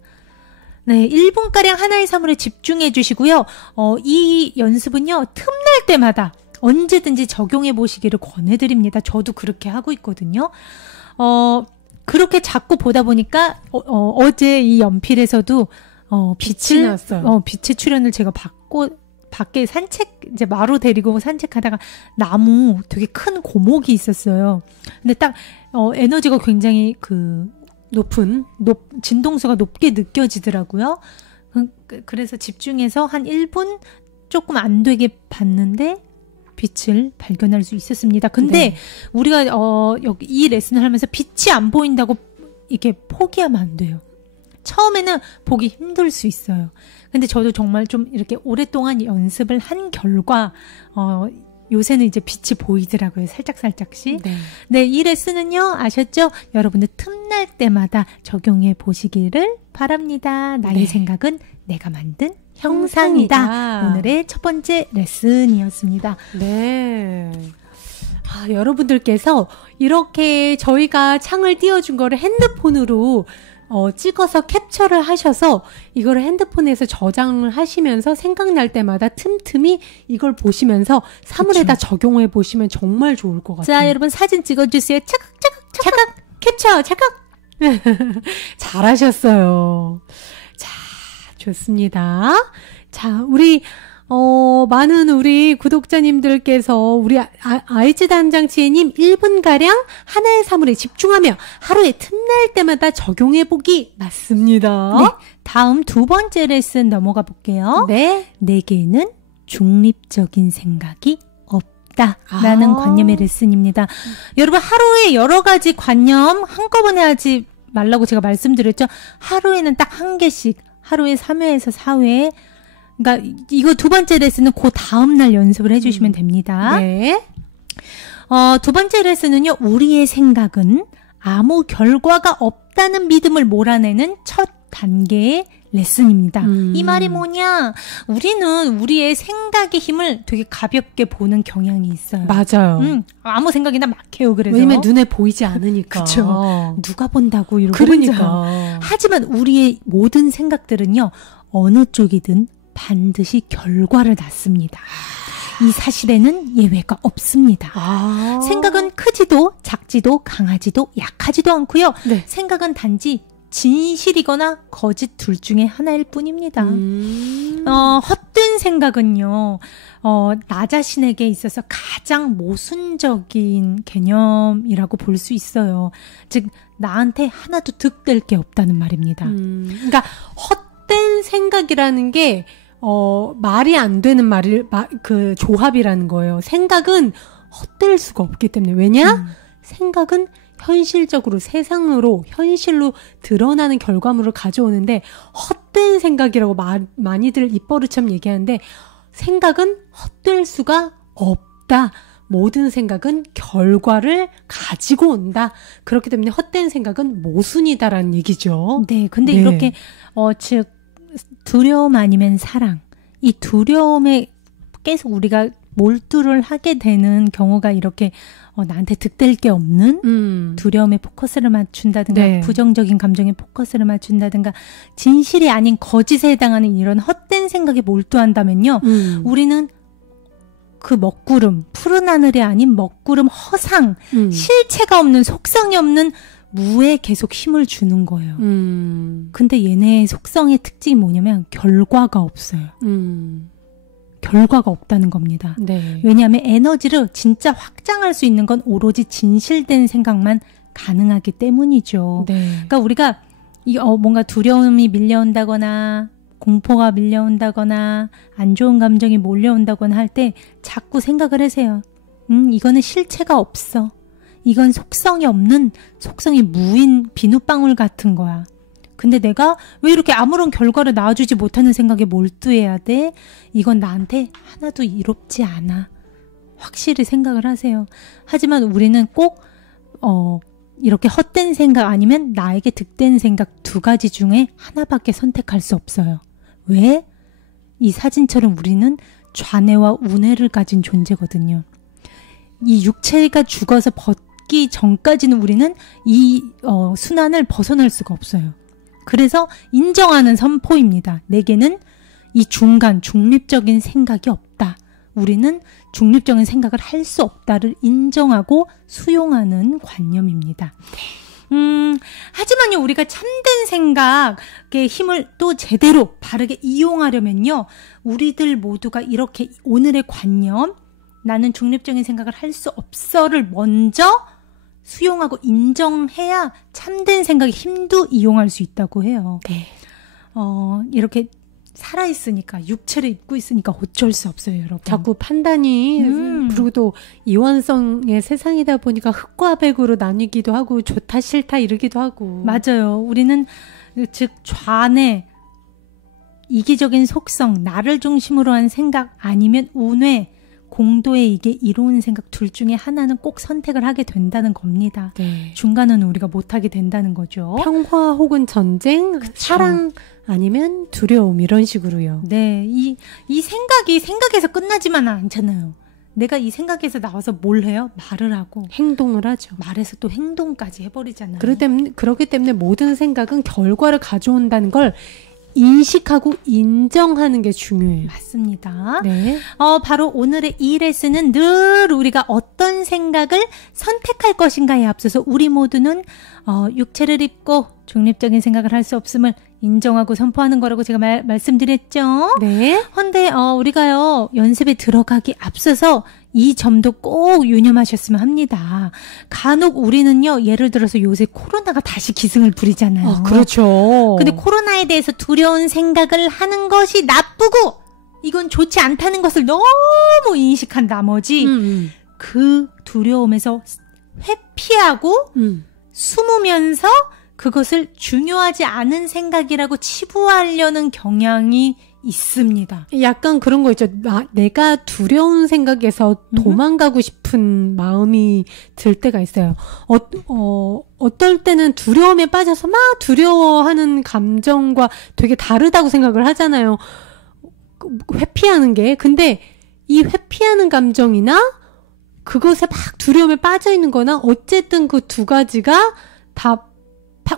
네, 1분가량 하나의 사물에 집중해 주시고요. 이 연습은요, 틈날 때마다 언제든지 적용해 보시기를 권해드립니다. 저도 그렇게 하고 있거든요. 그렇게 자꾸 보다 보니까 어제 이 연필에서도 빛이 났어요. 빛의 출현을 제가 받고 밖에 이제 마루 데리고 산책하다가 나무 되게 큰 고목이 있었어요. 근데 딱 에너지가 굉장히 진동수가 높게 느껴지더라고요. 그래서 집중해서 한 1분 조금 안 되게 봤는데 빛을 발견할 수 있었습니다. 근데 네. 우리가 여기 이 레슨을 하면서 빛이 안 보인다고 이렇게 포기하면 안 돼요. 처음에는 보기 힘들 수 있어요. 근데 저도 정말 좀 이렇게 오랫동안 연습을 한 결과 요새는 이제 빛이 보이더라고요. 살짝씩. 네, 이 레슨은요, 아셨죠? 여러분들 틈날 때마다 적용해 보시기를 바랍니다. 나의 생각은 내가 만든 형상이다. 오늘의 첫 번째 레슨이었습니다. 네. 여러분들께서 이렇게 저희가 창을 띄워준 거를 핸드폰으로 찍어서 캡처를 하셔서 이거를 핸드폰에서 저장을 하시면서 생각날 때마다 틈틈이 이걸 보시면서 사물에다 적용해 보시면 정말 좋을 것 같아요. 자, 여러분 사진 찍어주세요. 차각 캡처 차각. 잘하셨어요. 자, 좋습니다. 자, 우리 많은 우리 구독자님들께서 우리 아이즈 단장치님 1분가량 하나의 사물에 집중하며 하루에 틈날 때마다 적용해보기 맞습니다. 네, 다음 두 번째 레슨 넘어가 볼게요. 네. 내게는 중립적인 생각이 없다라는 관념의 레슨입니다. 여러분 하루에 여러 가지 관념 한꺼번에 하지 말라고 제가 말씀드렸죠. 하루에는 딱 한 개씩, 하루에 3회에서 4회. 그러니까 이거 두 번째 레슨은 그 다음 날 연습을 해주시면 됩니다. 네. 두 번째 레슨은요. 우리의 생각은 아무 결과가 없다는 믿음을 몰아내는 첫 단계의 레슨입니다. 이 말이 뭐냐? 우리는 우리의 생각의 힘을 되게 가볍게 보는 경향이 있어요. 맞아요. 아무 생각이나 막 해요. 그래서 왜냐면 눈에 보이지 않으니까. 그렇죠. 누가 본다고 이러고. 그러니까. 하지만 우리의 모든 생각들은요. 어느 쪽이든 반드시 결과를 낳습니다. 이 사실에는 예외가 없습니다. 생각은 크지도 작지도 강하지도 약하지도 않고요. 네. 생각은 단지 진실이거나 거짓 둘 중에 하나일 뿐입니다. 헛된 생각은요, 나 자신에게 있어서 가장 모순적인 개념이라고 볼 수 있어요. 즉, 나한테 하나도 득될 게 없다는 말입니다. 그러니까 헛된 생각이라는 게 말이 안 되는 그 조합이라는 거예요. 생각은 헛될 수가 없기 때문에. 왜냐? 생각은 현실적으로 세상으로 현실로 드러나는 결과물을 가져오는데 헛된 생각이라고 많이들 입버릇처럼 얘기하는데 생각은 헛될 수가 없다. 모든 생각은 결과를 가지고 온다. 그렇기 때문에 헛된 생각은 모순이다라는 얘기죠. 네. 근데 이렇게 즉 두려움 아니면 사랑. 이 두려움에 계속 우리가 몰두를 하게 되는 경우가 이렇게 나한테 득될 게 없는 두려움에 포커스를 맞춘다든가 네. 부정적인 감정에 포커스를 맞춘다든가 진실이 아닌 거짓에 해당하는 이런 헛된 생각에 몰두한다면요. 우리는 그 먹구름, 푸른 하늘이 아닌 먹구름 허상, 실체가 없는 속성이 없는 무에 계속 힘을 주는 거예요. 근데 얘네의 속성의 특징이 뭐냐면 결과가 없어요. 결과가 없다는 겁니다. 네. 왜냐하면 에너지를 진짜 확장할 수 있는 건 오로지 진실된 생각만 가능하기 때문이죠. 네. 그러니까 우리가 뭔가 두려움이 밀려온다거나 공포가 밀려온다거나 안 좋은 감정이 몰려온다거나 할 때 자꾸 생각을 하세요. 이거는 실체가 없어. 이건 속성이 없는, 속성이 무인 비눗방울 같은 거야. 근데 내가 왜 이렇게 아무런 결과를 낳아주지 못하는 생각에 몰두해야 돼? 이건 나한테 하나도 이롭지 않아. 확실히 생각을 하세요. 하지만 우리는 꼭 이렇게 헛된 생각 아니면 나에게 득된 생각 두 가지 중에 하나밖에 선택할 수 없어요. 왜? 이 사진처럼 우리는 좌뇌와 우뇌를 가진 존재거든요. 이 육체가 죽어서 벗기 전까지는 우리는 이 순환을 벗어날 수가 없어요. 그래서 인정하는 선포입니다. 내게는 이 중간 중립적인 생각이 없다. 우리는 중립적인 생각을 할 수 없다를 인정하고 수용하는 관념입니다. 하지만요, 우리가 참된 생각의 힘을 또 제대로 바르게 이용하려면요, 우리들 모두가 이렇게 오늘의 관념, 나는 중립적인 생각을 할 수 없어를 먼저 수용하고 인정해야 참된 생각의 힘도 이용할 수 있다고 해요. 네. 이렇게 살아있으니까, 육체를 입고 있으니까 어쩔 수 없어요, 여러분. 자꾸 판단이, 그리고 또 이원성의 세상이다 보니까 흑과 백으로 나뉘기도 하고, 좋다, 싫다 이러기도 하고. 맞아요. 우리는, 즉, 좌뇌, 이기적인 속성, 나를 중심으로 한 생각, 아니면 우뇌, 공도의 이게 이로운 생각 둘 중에 하나는 꼭 선택을 하게 된다는 겁니다. 네. 중간은 우리가 못하게 된다는 거죠. 평화 혹은 전쟁, 그쵸. 사랑 아니면 두려움 이런 식으로요. 네, 이 생각이 생각에서 끝나지만은 않잖아요. 내가 이 생각에서 나와서 뭘 해요? 말을 하고 행동을 하죠. 말에서 또 행동까지 해버리잖아요. 그렇기 때문에 모든 생각은 결과를 가져온다는 걸 인식하고 인정하는 게 중요해요. 맞습니다. 네. 바로 오늘의 이 레슨은 늘 우리가 어떤 생각을 선택할 것인가에 앞서서 우리 모두는 육체를 입고 중립적인 생각을 할 수 없음을 인정하고 선포하는 거라고 제가 말씀드렸죠. 네. 근데 우리가요 연습에 들어가기 앞서서 이 점도 꼭 유념하셨으면 합니다. 간혹 우리는요, 예를 들어서 요새 코로나가 다시 기승을 부리잖아요. 그렇죠. 근데 코로나에 대해서 두려운 생각을 하는 것이 나쁘고 이건 좋지 않다는 것을 너무 인식한 나머지 그 두려움에서 회피하고 숨으면서 그것을 중요하지 않은 생각이라고 치부하려는 경향이 있습니다. 약간 그런 거 있죠. 내가 두려운 생각에서 도망가고 싶은 마음이 들 때가 있어요. 어떨 때는 두려움에 빠져서 막 두려워하는 감정과 되게 다르다고 생각을 하잖아요. 회피하는 게. 근데 이 회피하는 감정이나 그것에 막 두려움에 빠져 있는 거나 어쨌든 그 두 가지가 다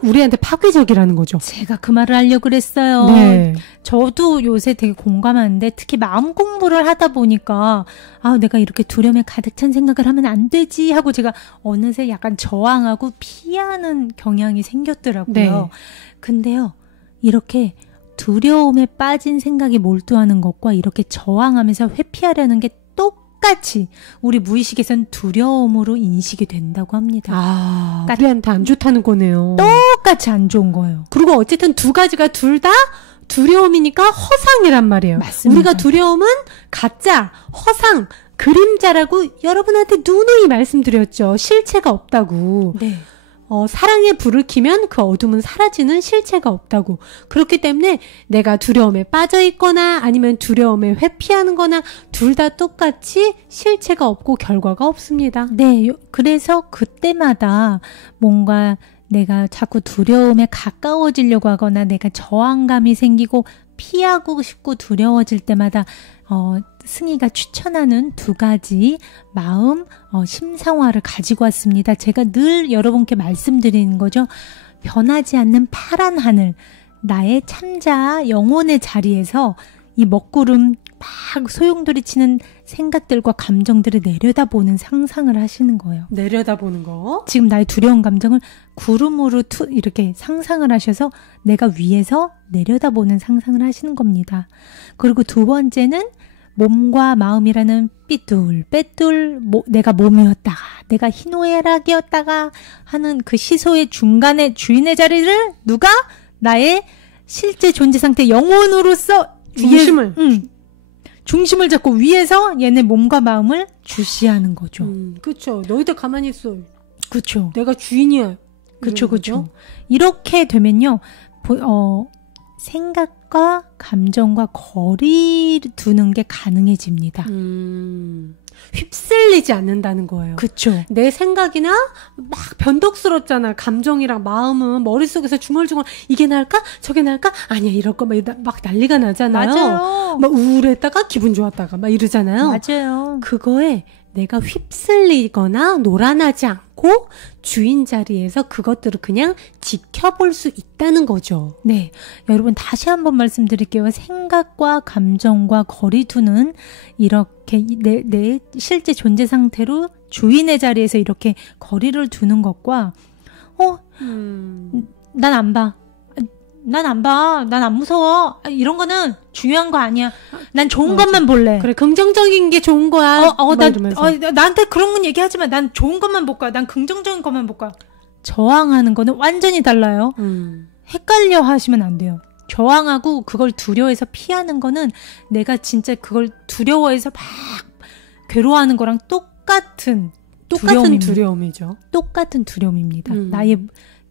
우리한테 파괴적이라는 거죠. 제가 그 말을 하려고 그랬어요. 네. 저도 요새 되게 공감하는데 특히 마음 공부를 하다 보니까 내가 이렇게 두려움에 가득 찬 생각을 하면 안 되지 하고 제가 어느새 약간 저항하고 피하는 경향이 생겼더라고요. 네. 근데요. 이렇게 두려움에 빠진 생각에 몰두하는 것과 이렇게 저항하면서 회피하려는 게 똑같이 우리 무의식에선 두려움으로 인식이 된다고 합니다. 그러니까 우리한테 안 좋다는 거네요. 똑같이 안 좋은 거예요. 그리고 어쨌든 두 가지가 둘 다 두려움이니까 허상이란 말이에요. 맞습니다. 우리가 두려움은 가짜, 허상, 그림자라고 여러분한테 누누이 말씀드렸죠. 실체가 없다고. 네. 사랑의 불을 켜면 그 어둠은 사라지는 실체가 없다고. 그렇기 때문에 내가 두려움에 빠져 있거나 아니면 두려움에 회피하는 거나 둘 다 똑같이 실체가 없고 결과가 없습니다. 네. 그래서 그때마다 뭔가 내가 자꾸 두려움에 가까워지려고 하거나 내가 저항감이 생기고 피하고 싶고 두려워질 때마다 승희가 추천하는 두 가지 마음 심상화를 가지고 왔습니다. 제가 늘 여러분께 말씀드리는 거죠. 변하지 않는 파란 하늘, 나의 참자 영혼의 자리에서 이 먹구름 막 소용돌이 치는 생각들과 감정들을 내려다보는 상상을 하시는 거예요. 내려다보는 거? 지금 나의 두려운 감정을 구름으로 이렇게 상상을 하셔서 내가 위에서 내려다보는 상상을 하시는 겁니다. 그리고 두 번째는 몸과 마음이라는 삐뚤빼뚤 내가 몸이었다가 내가 희노애락이었다가 하는 그 시소의 중간에 주인의 자리를 누가 나의 실제 존재 상태 영혼으로서 중심을 잡고 위에서 얘네 몸과 마음을 주시하는 거죠. 그렇죠. 너희들 가만히 있어. 그렇죠. 내가 주인이야. 그렇죠. 이렇게 되면요. 생각과 감정과 거리를 두는 게 가능해집니다. 휩쓸리지 않는다는 거예요. 그렇죠. 내 생각이나 막 변덕스럽잖아. 감정이랑 마음은 머릿속에서 중얼중얼 이게 나을까? 저게 나을까? 아니야 이럴 거 막 난리가 나잖아요. 맞아요. 막 우울했다가 기분 좋았다가 막 이러잖아요. 맞아요. 그거에 내가 휩쓸리거나 놀아나지 않고 주인 자리에서 그것들을 그냥 지켜볼 수 있다는 거죠. 네. 여러분 다시 한번 말씀드릴게요. 생각과 감정과 거리 두는 이렇게 내 실제 존재 상태로 주인의 자리에서 이렇게 거리를 두는 것과 난 안 봐. 난 안 봐. 난 안 무서워. 이런 거는 중요한 거 아니야. 난 좋은 것만 볼래. 그래, 긍정적인 게 좋은 거야. 나한테 그런 건 얘기하지 마. 난 좋은 것만 볼 거야. 난 긍정적인 것만 볼 거야. 저항하는 거는 완전히 달라요. 헷갈려 하시면 안 돼요. 저항하고 그걸 두려워해서 피하는 거는 내가 진짜 그걸 두려워해서 막 괴로워하는 거랑 똑같은 두려움이죠. 똑같은 두려움입니다. 나의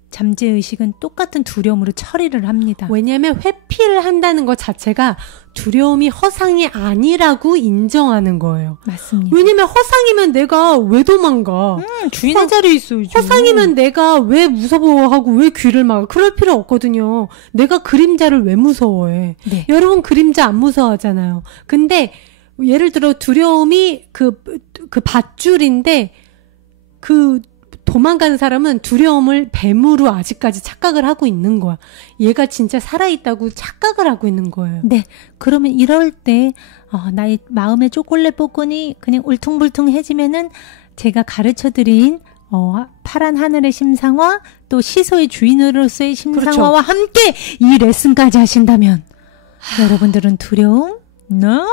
잠재의식은 똑같은 두려움으로 처리를 합니다. 왜냐하면 회피를 한다는 것 자체가 두려움이 허상이 아니라고 인정하는 거예요. 맞습니다. 왜냐면 허상이면 내가 왜 도망가? 주인의 자리에 있어야죠. 허상이면 내가 왜 무서워하고 왜 귀를 막아? 그럴 필요 없거든요. 내가 그림자를 왜 무서워해? 네. 여러분 그림자 안 무서워하잖아요. 근데 예를 들어 두려움이 그 밧줄인데 도망가는 사람은 두려움을 뱀으로 아직까지 착각을 하고 있는 거야. 얘가 진짜 살아있다고 착각을 하고 있는 거예요. 네. 그러면 이럴 때 나의 마음의 초콜릿 복근이 그냥 울퉁불퉁해지면은 제가 가르쳐드린 파란 하늘의 심상화 또 시소의 주인으로서의 심상화와 그렇죠. 함께 이 레슨까지 하신다면 여러분들은 두려움? No.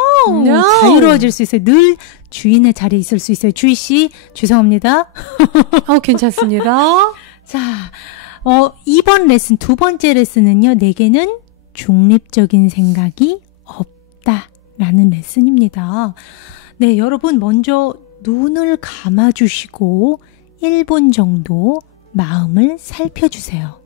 자유로워질 수 있어요. 늘 주인의 자리에 있을 수 있어요. 주희 씨, 죄송합니다. 괜찮습니다. 자, 이번 레슨, 두 번째 레슨은요, 내게는 중립적인 생각이 없다라는 레슨입니다. 네, 여러분 먼저 눈을 감아주시고 1분 정도 마음을 살펴주세요.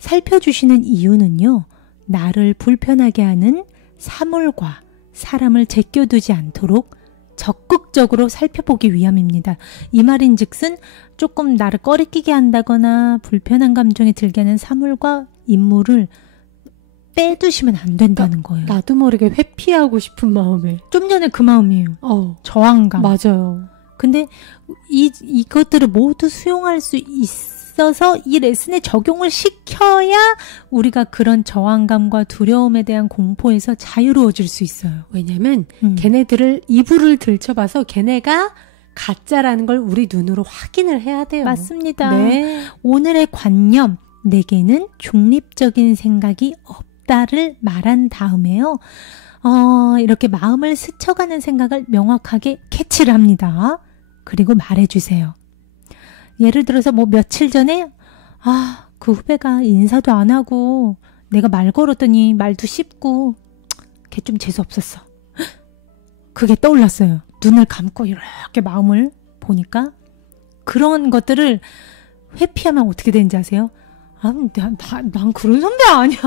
살펴주시는 이유는요, 나를 불편하게 하는 사물과 사람을 제껴두지 않도록 적극적으로 살펴보기 위함입니다. 이 말인즉슨 조금 나를 꺼리끼게 한다거나 불편한 감정이 들게 하는 사물과 인물을 빼두시면 안 된다는 거예요. 나도 모르게 회피하고 싶은 마음에. 좀 전에 그 마음이에요. 저항감. 맞아요. 근데 이것들을 모두 수용할 수 있어서 이 레슨에 적용을 시켜야 우리가 그런 저항감과 두려움에 대한 공포에서 자유로워질 수 있어요. 왜냐면 걔네들을 이불을 들춰봐서 걔네가 가짜라는 걸 우리 눈으로 확인을 해야 돼요. 맞습니다. 네. 오늘의 관념, 내게는 중립적인 생각이 없다를 말한 다음에요. 이렇게 마음을 스쳐가는 생각을 명확하게 캐치를 합니다. 그리고 말해주세요. 예를 들어서 뭐 며칠 전에 그 후배가 인사도 안 하고 내가 말 걸었더니 말도 씹고 걔 좀 재수없었어. 그게 떠올랐어요. 눈을 감고 이렇게 마음을 보니까 그런 것들을 회피하면 어떻게 되는지 아세요? 난 그런 선배 아니야.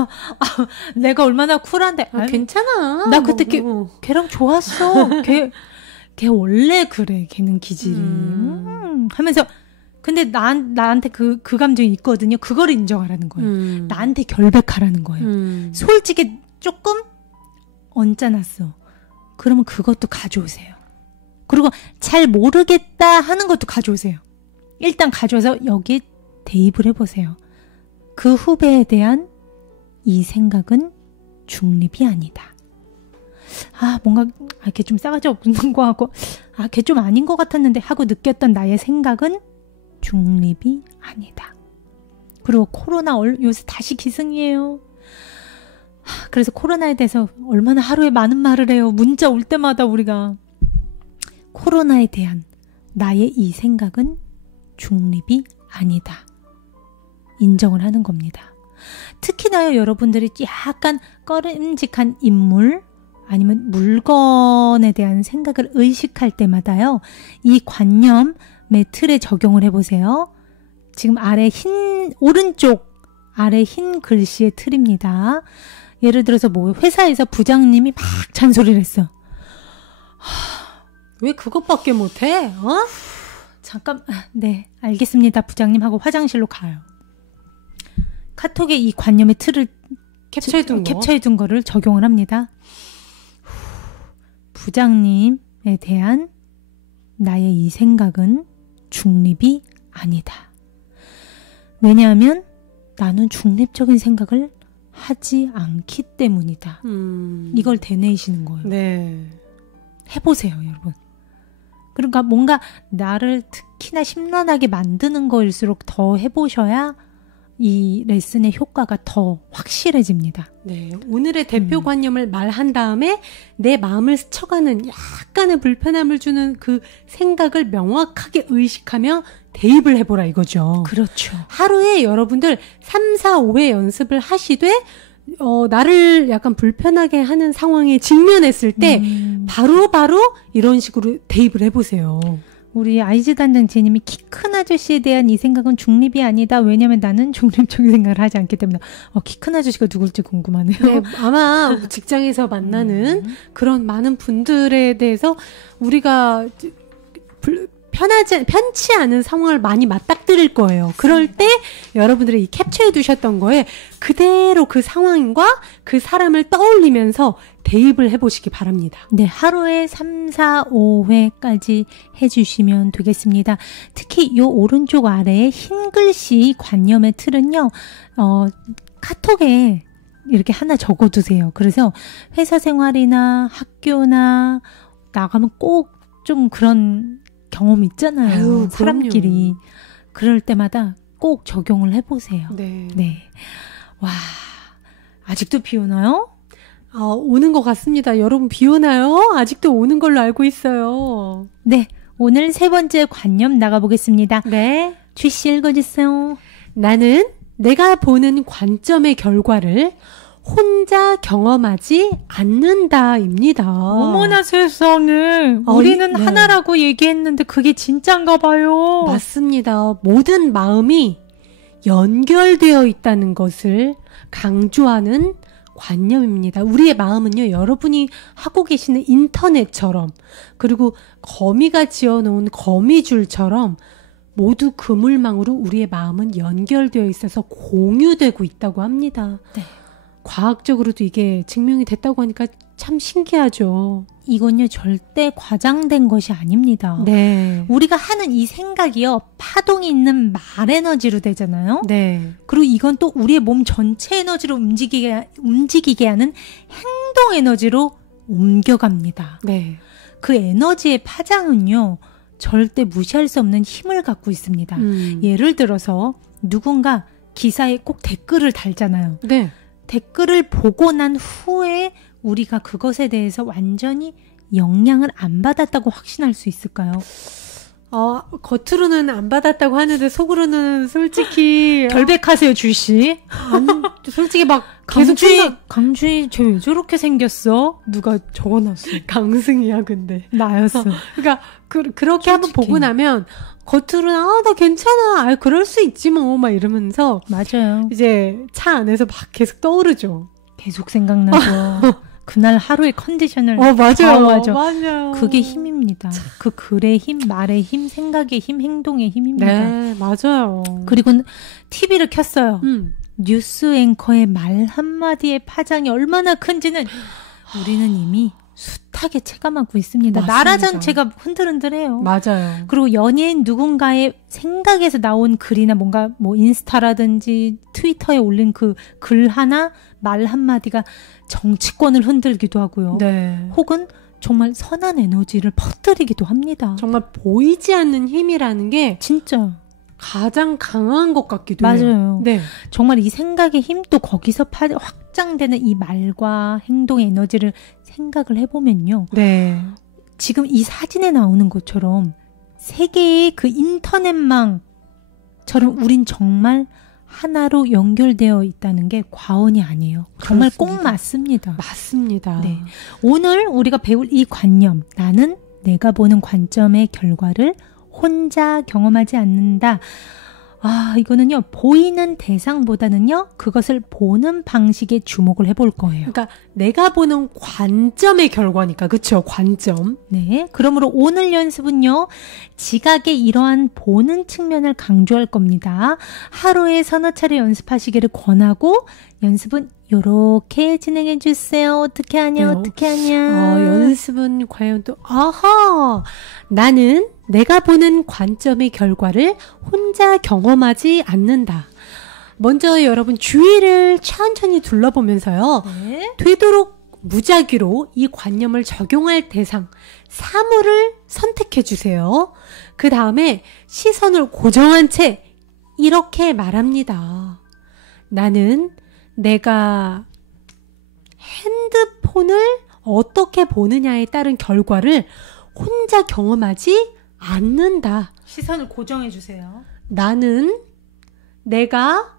내가 얼마나 쿨한데. 괜찮아. 나 그때 걔랑 좋았어. 걔 원래 그래. 걔는 기질이. 하면서 근데 나한테 그 감정이 있거든요. 그걸 인정하라는 거예요. 나한테 결백하라는 거예요. 솔직히 조금 언짢았어. 그러면 그것도 가져오세요. 그리고 잘 모르겠다 하는 것도 가져오세요. 일단 가져와서 여기에 대입을 해보세요. 그 후배에 대한 이 생각은 중립이 아니다. 뭔가 걔 좀 싸가지 없는 거 같고 걔 좀 아닌 것 같았는데 하고 느꼈던 나의 생각은 중립이 아니다. 그리고 코로나 요새 다시 기승이에요. 그래서 코로나에 대해서 얼마나 하루에 많은 말을 해요. 문자 올 때마다 우리가. 코로나에 대한 나의 이 생각은 중립이 아니다. 인정을 하는 겁니다. 특히나 여러분들이 약간 꺼림직한 인물 아니면 물건에 대한 생각을 의식할 때마다요. 이 관념의 틀에 적용을 해보세요. 지금 오른쪽 아래 흰 글씨의 틀입니다. 예를 들어서 뭐 회사에서 부장님이 막 잔소리를 했어. 왜 그것밖에 못해? 잠깐, 네, 알겠습니다. 부장님 하고 화장실로 가요. 카톡에 이 관념의 틀을 캡처해둔 거를 적용을 합니다. 부장님에 대한 나의 이 생각은 중립이 아니다. 왜냐하면 나는 중립적인 생각을 하지 않기 때문이다. 이걸 되뇌이시는 거예요. 네. 해보세요, 여러분. 그러니까 뭔가 나를 특히나 심란하게 만드는 거일수록 더 해보셔야 이 레슨의 효과가 더 확실해집니다. 네, 오늘의 대표 관념을 말한 다음에 내 마음을 스쳐가는 약간의 불편함을 주는 그 생각을 명확하게 의식하며 대입을 해보라 이거죠. 그렇죠. 하루에 여러분들 3, 4, 5회 연습을 하시되 나를 약간 불편하게 하는 상황에 직면했을 때 바로 이런 식으로 대입을 해보세요. 우리 아이즈 단장제님이 키 큰 아저씨에 대한 이 생각은 중립이 아니다. 왜냐면 나는 중립적인 생각을 하지 않기 때문에. 키 큰 아저씨가 누굴지 궁금하네요. 네, 아마 직장에서 만나는 그런 많은 분들에 대해서 우리가 편치 않은 상황을 많이 맞닥뜨릴 거예요. 그럴 때 여러분들이 이 캡처해 두셨던 거에 그대로 그 상황과 그 사람을 떠올리면서 대입을 해보시기 바랍니다. 네, 하루에 3, 4, 5회까지 해주시면 되겠습니다. 특히 이 오른쪽 아래에 흰 글씨 관념의 틀은요, 카톡에 이렇게 하나 적어두세요. 그래서 회사 생활이나 학교나 나가면 꼭 좀 그런 경험 있잖아요. 사람끼리. 그럴 때마다 꼭 적용을 해보세요. 네. 와, 아직도 비 오나요? 오는 것 같습니다. 여러분 비 오나요? 아직도 오는 걸로 알고 있어요. 네, 오늘 세 번째 관념 나가보겠습니다. 네. 취씨 읽어주세요. 나는 내가 보는 관점의 결과를 혼자 경험하지 않는다입니다. 어머나 세상에. 우리는 네. 하나라고 얘기했는데 그게 진짠가 봐요. 맞습니다. 모든 마음이 연결되어 있다는 것을 강조하는 관념입니다. 우리의 마음은요, 여러분이 하고 계시는 인터넷처럼, 그리고 거미가 지어놓은 거미줄처럼 모두 그물망으로 우리의 마음은 연결되어 있어서 공유되고 있다고 합니다. 네. 과학적으로도 이게 증명이 됐다고 하니까 참 신기하죠. 이건요, 절대 과장된 것이 아닙니다. 네. 우리가 하는 이 생각이요, 파동이 있는 말 에너지로 되잖아요. 네. 그리고 이건 또 우리의 몸 전체 에너지로 움직이게 하는 행동 에너지로 옮겨갑니다. 네. 그 에너지의 파장은요, 절대 무시할 수 없는 힘을 갖고 있습니다. 예를 들어서 누군가 기사에 꼭 댓글을 달잖아요. 네. 댓글을 보고 난 후에 우리가 그것에 대해서 완전히 영향을 안 받았다고 확신할 수 있을까요? 겉으로는 안 받았다고 하는데 속으로는 솔직히 결백하세요, 주씨. 솔직히 막 강주희 쟤 왜 저렇게 생겼어? 누가 적어놨어? 강승이야, 근데 나였어. 그러니까 그렇게 한번 보고 나면 겉으로는 나 괜찮아, 그럴 수 있지 뭐, 막 이러면서 맞아요. 이제 차 안에서 막 계속 떠오르죠. 계속 생각나죠. 그날 하루의 컨디션을 맞아요. 맞아요. 그게 힘입니다. 그 글의 힘, 말의 힘, 생각의 힘, 행동의 힘입니다. 네, 맞아요. 그리고 TV를 켰어요. 뉴스 앵커의 말 한마디의 파장이 얼마나 큰지는 우리는 이미 숱하게 체감하고 있습니다. 맞습니다. 나라 전체가 흔들흔들해요. 맞아요. 그리고 연예인 누군가의 생각에서 나온 글이나 뭔가 뭐 인스타라든지 트위터에 올린 그 글 하나, 말 한마디가 정치권을 흔들기도 하고요. 네. 혹은 정말 선한 에너지를 퍼뜨리기도 합니다. 정말 보이지 않는 힘이라는 게 진짜 가장 강한 것 같기도 맞아요. 해요. 맞아요. 네. 정말 이 생각의 힘 또 거기서 확장되는 이 말과 행동의 에너지를 생각을 해보면요. 네. 지금 이 사진에 나오는 것처럼 세계의 그 인터넷망처럼 우린 정말 하나로 연결되어 있다는 게 과언이 아니에요. 정말 그렇습니다. 꼭 맞습니다. 맞습니다. 네. 오늘 우리가 배울 이 관념, 나는 내가 보는 관점의 결과를 혼자 경험하지 않는다. 이거는요, 보이는 대상보다는요, 그것을 보는 방식에 주목을 해볼 거예요. 그러니까 내가 보는 관점의 결과니까, 그렇죠? 관점. 네. 그러므로 오늘 연습은요, 지각의 이러한 보는 측면을 강조할 겁니다. 하루에 서너 차례 연습하시기를 권하고, 연습은 요렇게 진행해 주세요. 어떻게 하냐, 어떻게 하냐. 연습은 과연 또, 나는 내가 보는 관점의 결과를 혼자 경험하지 않는다. 먼저 여러분 주위를 천천히 둘러보면서요. 네. 되도록 무작위로 이 관념을 적용할 대상, 사물을 선택해 주세요. 그 다음에 시선을 고정한 채 이렇게 말합니다. 나는 내가 핸드폰을 어떻게 보느냐에 따른 결과를 혼자 경험하지 않는다. 시선을 고정해 주세요. 나는 내가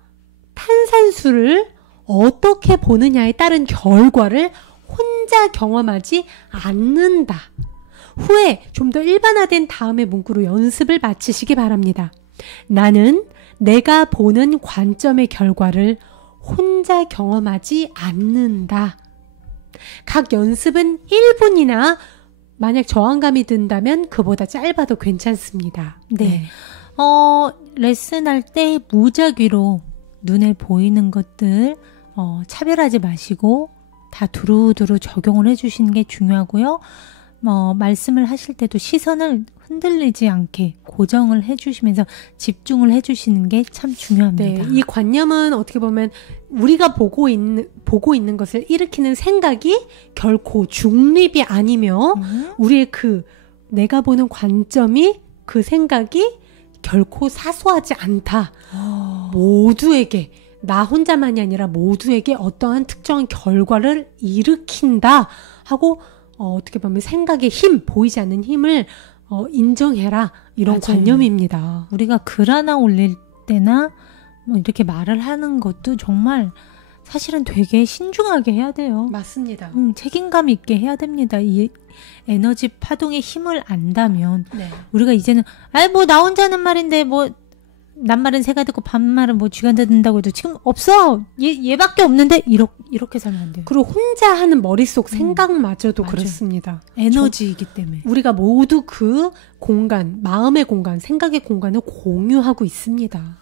탄산수를 어떻게 보느냐에 따른 결과를 혼자 경험하지 않는다. 후에 좀 더 일반화된 다음의 문구로 연습을 마치시기 바랍니다. 나는 내가 보는 관점의 결과를 혼자 경험하지 않는다. 각 연습은 1분이나 만약 저항감이 든다면 그보다 짧아도 괜찮습니다. 네. 레슨할 때 무작위로 눈에 보이는 것들 차별하지 마시고 다 두루두루 적용을 해주시는 게 중요하고요. 말씀을 하실 때도 시선을 흔들리지 않게 고정을 해주시면서 집중을 해주시는 게 참 중요합니다. 네, 이 관념은 어떻게 보면 우리가 보고 있는 것을 일으키는 생각이 결코 중립이 아니며 우리의 내가 보는 관점이 그 생각이 결코 사소하지 않다. 모두에게 나 혼자만이 아니라 모두에게 어떠한 특정한 결과를 일으킨다 하고 어떻게 보면 생각의 힘, 보이지 않는 힘을 인정해라. 이런 맞아요. 관념입니다. 우리가 글 하나 올릴 때나 이렇게 말을 하는 것도 정말 사실은 되게 신중하게 해야 돼요. 맞습니다. 책임감 있게 해야 됩니다. 이 에너지 파동의 힘을 안다면 네. 우리가 이제는 나 혼자 하는 말인데 낱말은 새가 듣고 반말은 뭐 쥐가 듣는다고 해도 지금 없어. 얘밖에 없는데 이렇게 살면 안 돼요. 그리고 혼자 하는 머릿속 생각마저도 그렇습니다. 에너지이기 때문에. 우리가 모두 그 공간, 마음의 공간, 생각의 공간을 공유하고 있습니다.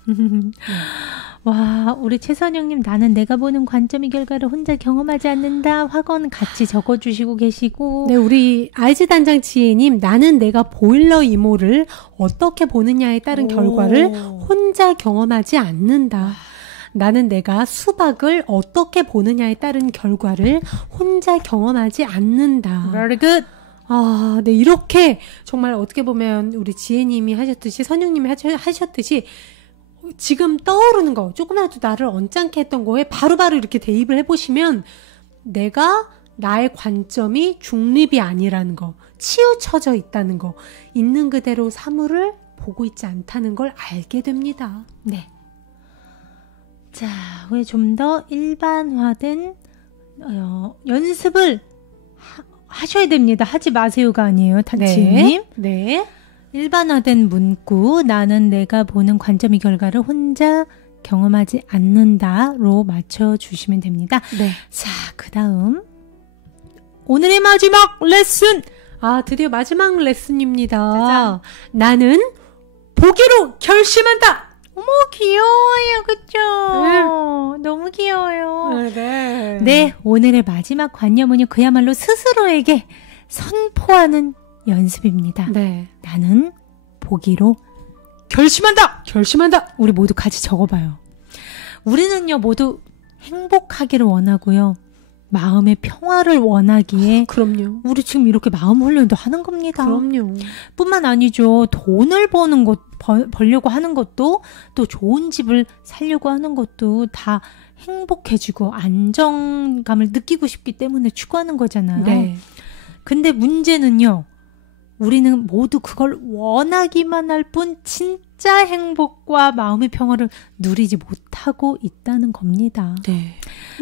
와, 우리 최선영님, 나는 내가 보는 관점의 결과를 혼자 경험하지 않는다. 확언 같이 적어주시고 계시고. 네, 우리 알지 단장 지혜님, 나는 내가 보일러 이모를 어떻게 보느냐에 따른 결과를 혼자 경험하지 않는다. 나는 내가 수박을 어떻게 보느냐에 따른 결과를 혼자 경험하지 않는다. Very good. 아, 네, 이렇게 정말 어떻게 보면 우리 지혜님이 하셨듯이, 선영님이 하셨듯이 지금 떠오르는 거, 조금이라도 나를 언짢게 했던 거에 바로바로 이렇게 대입을 해보시면 내가 나의 관점이 중립이 아니라는 거, 치우쳐져 있다는 거, 있는 그대로 사물을 보고 있지 않다는 걸 알게 됩니다. 네. 자, 왜 좀 더 일반화된 연습을 하셔야 됩니다. 하지 마세요가 아니에요, 지혜님. 네. 일반화된 문구, 나는 내가 보는 관점의 결과를 혼자 경험하지 않는다로 맞춰주시면 됩니다. 네. 자, 그 다음 오늘의 마지막 레슨. 아, 드디어 마지막 레슨입니다. 짜잔. 나는 보기로 결심한다. 어머, 귀여워요. 그쵸? 너무 귀여워요. 네. 네, 오늘의 마지막 관념은요, 그야말로 스스로에게 선포하는 연습입니다. 네. 나는 보기로 결심한다. 우리 모두 같이 적어봐요. 우리는요, 모두 행복하기를 원하고요, 마음의 평화를 원하기에 그럼요. 우리 지금 이렇게 마음 훈련도 하는 겁니다. 그럼요. 뿐만 아니죠. 돈을 버는 것, 벌려고 하는 것도, 또 좋은 집을 살려고 하는 것도 다 행복해지고 안정감을 느끼고 싶기 때문에 추구하는 거잖아요. 네. 근데 문제는요, 우리는 모두 그걸 원하기만 할 뿐 진짜 행복과 마음의 평화를 누리지 못하고 있다는 겁니다. 네.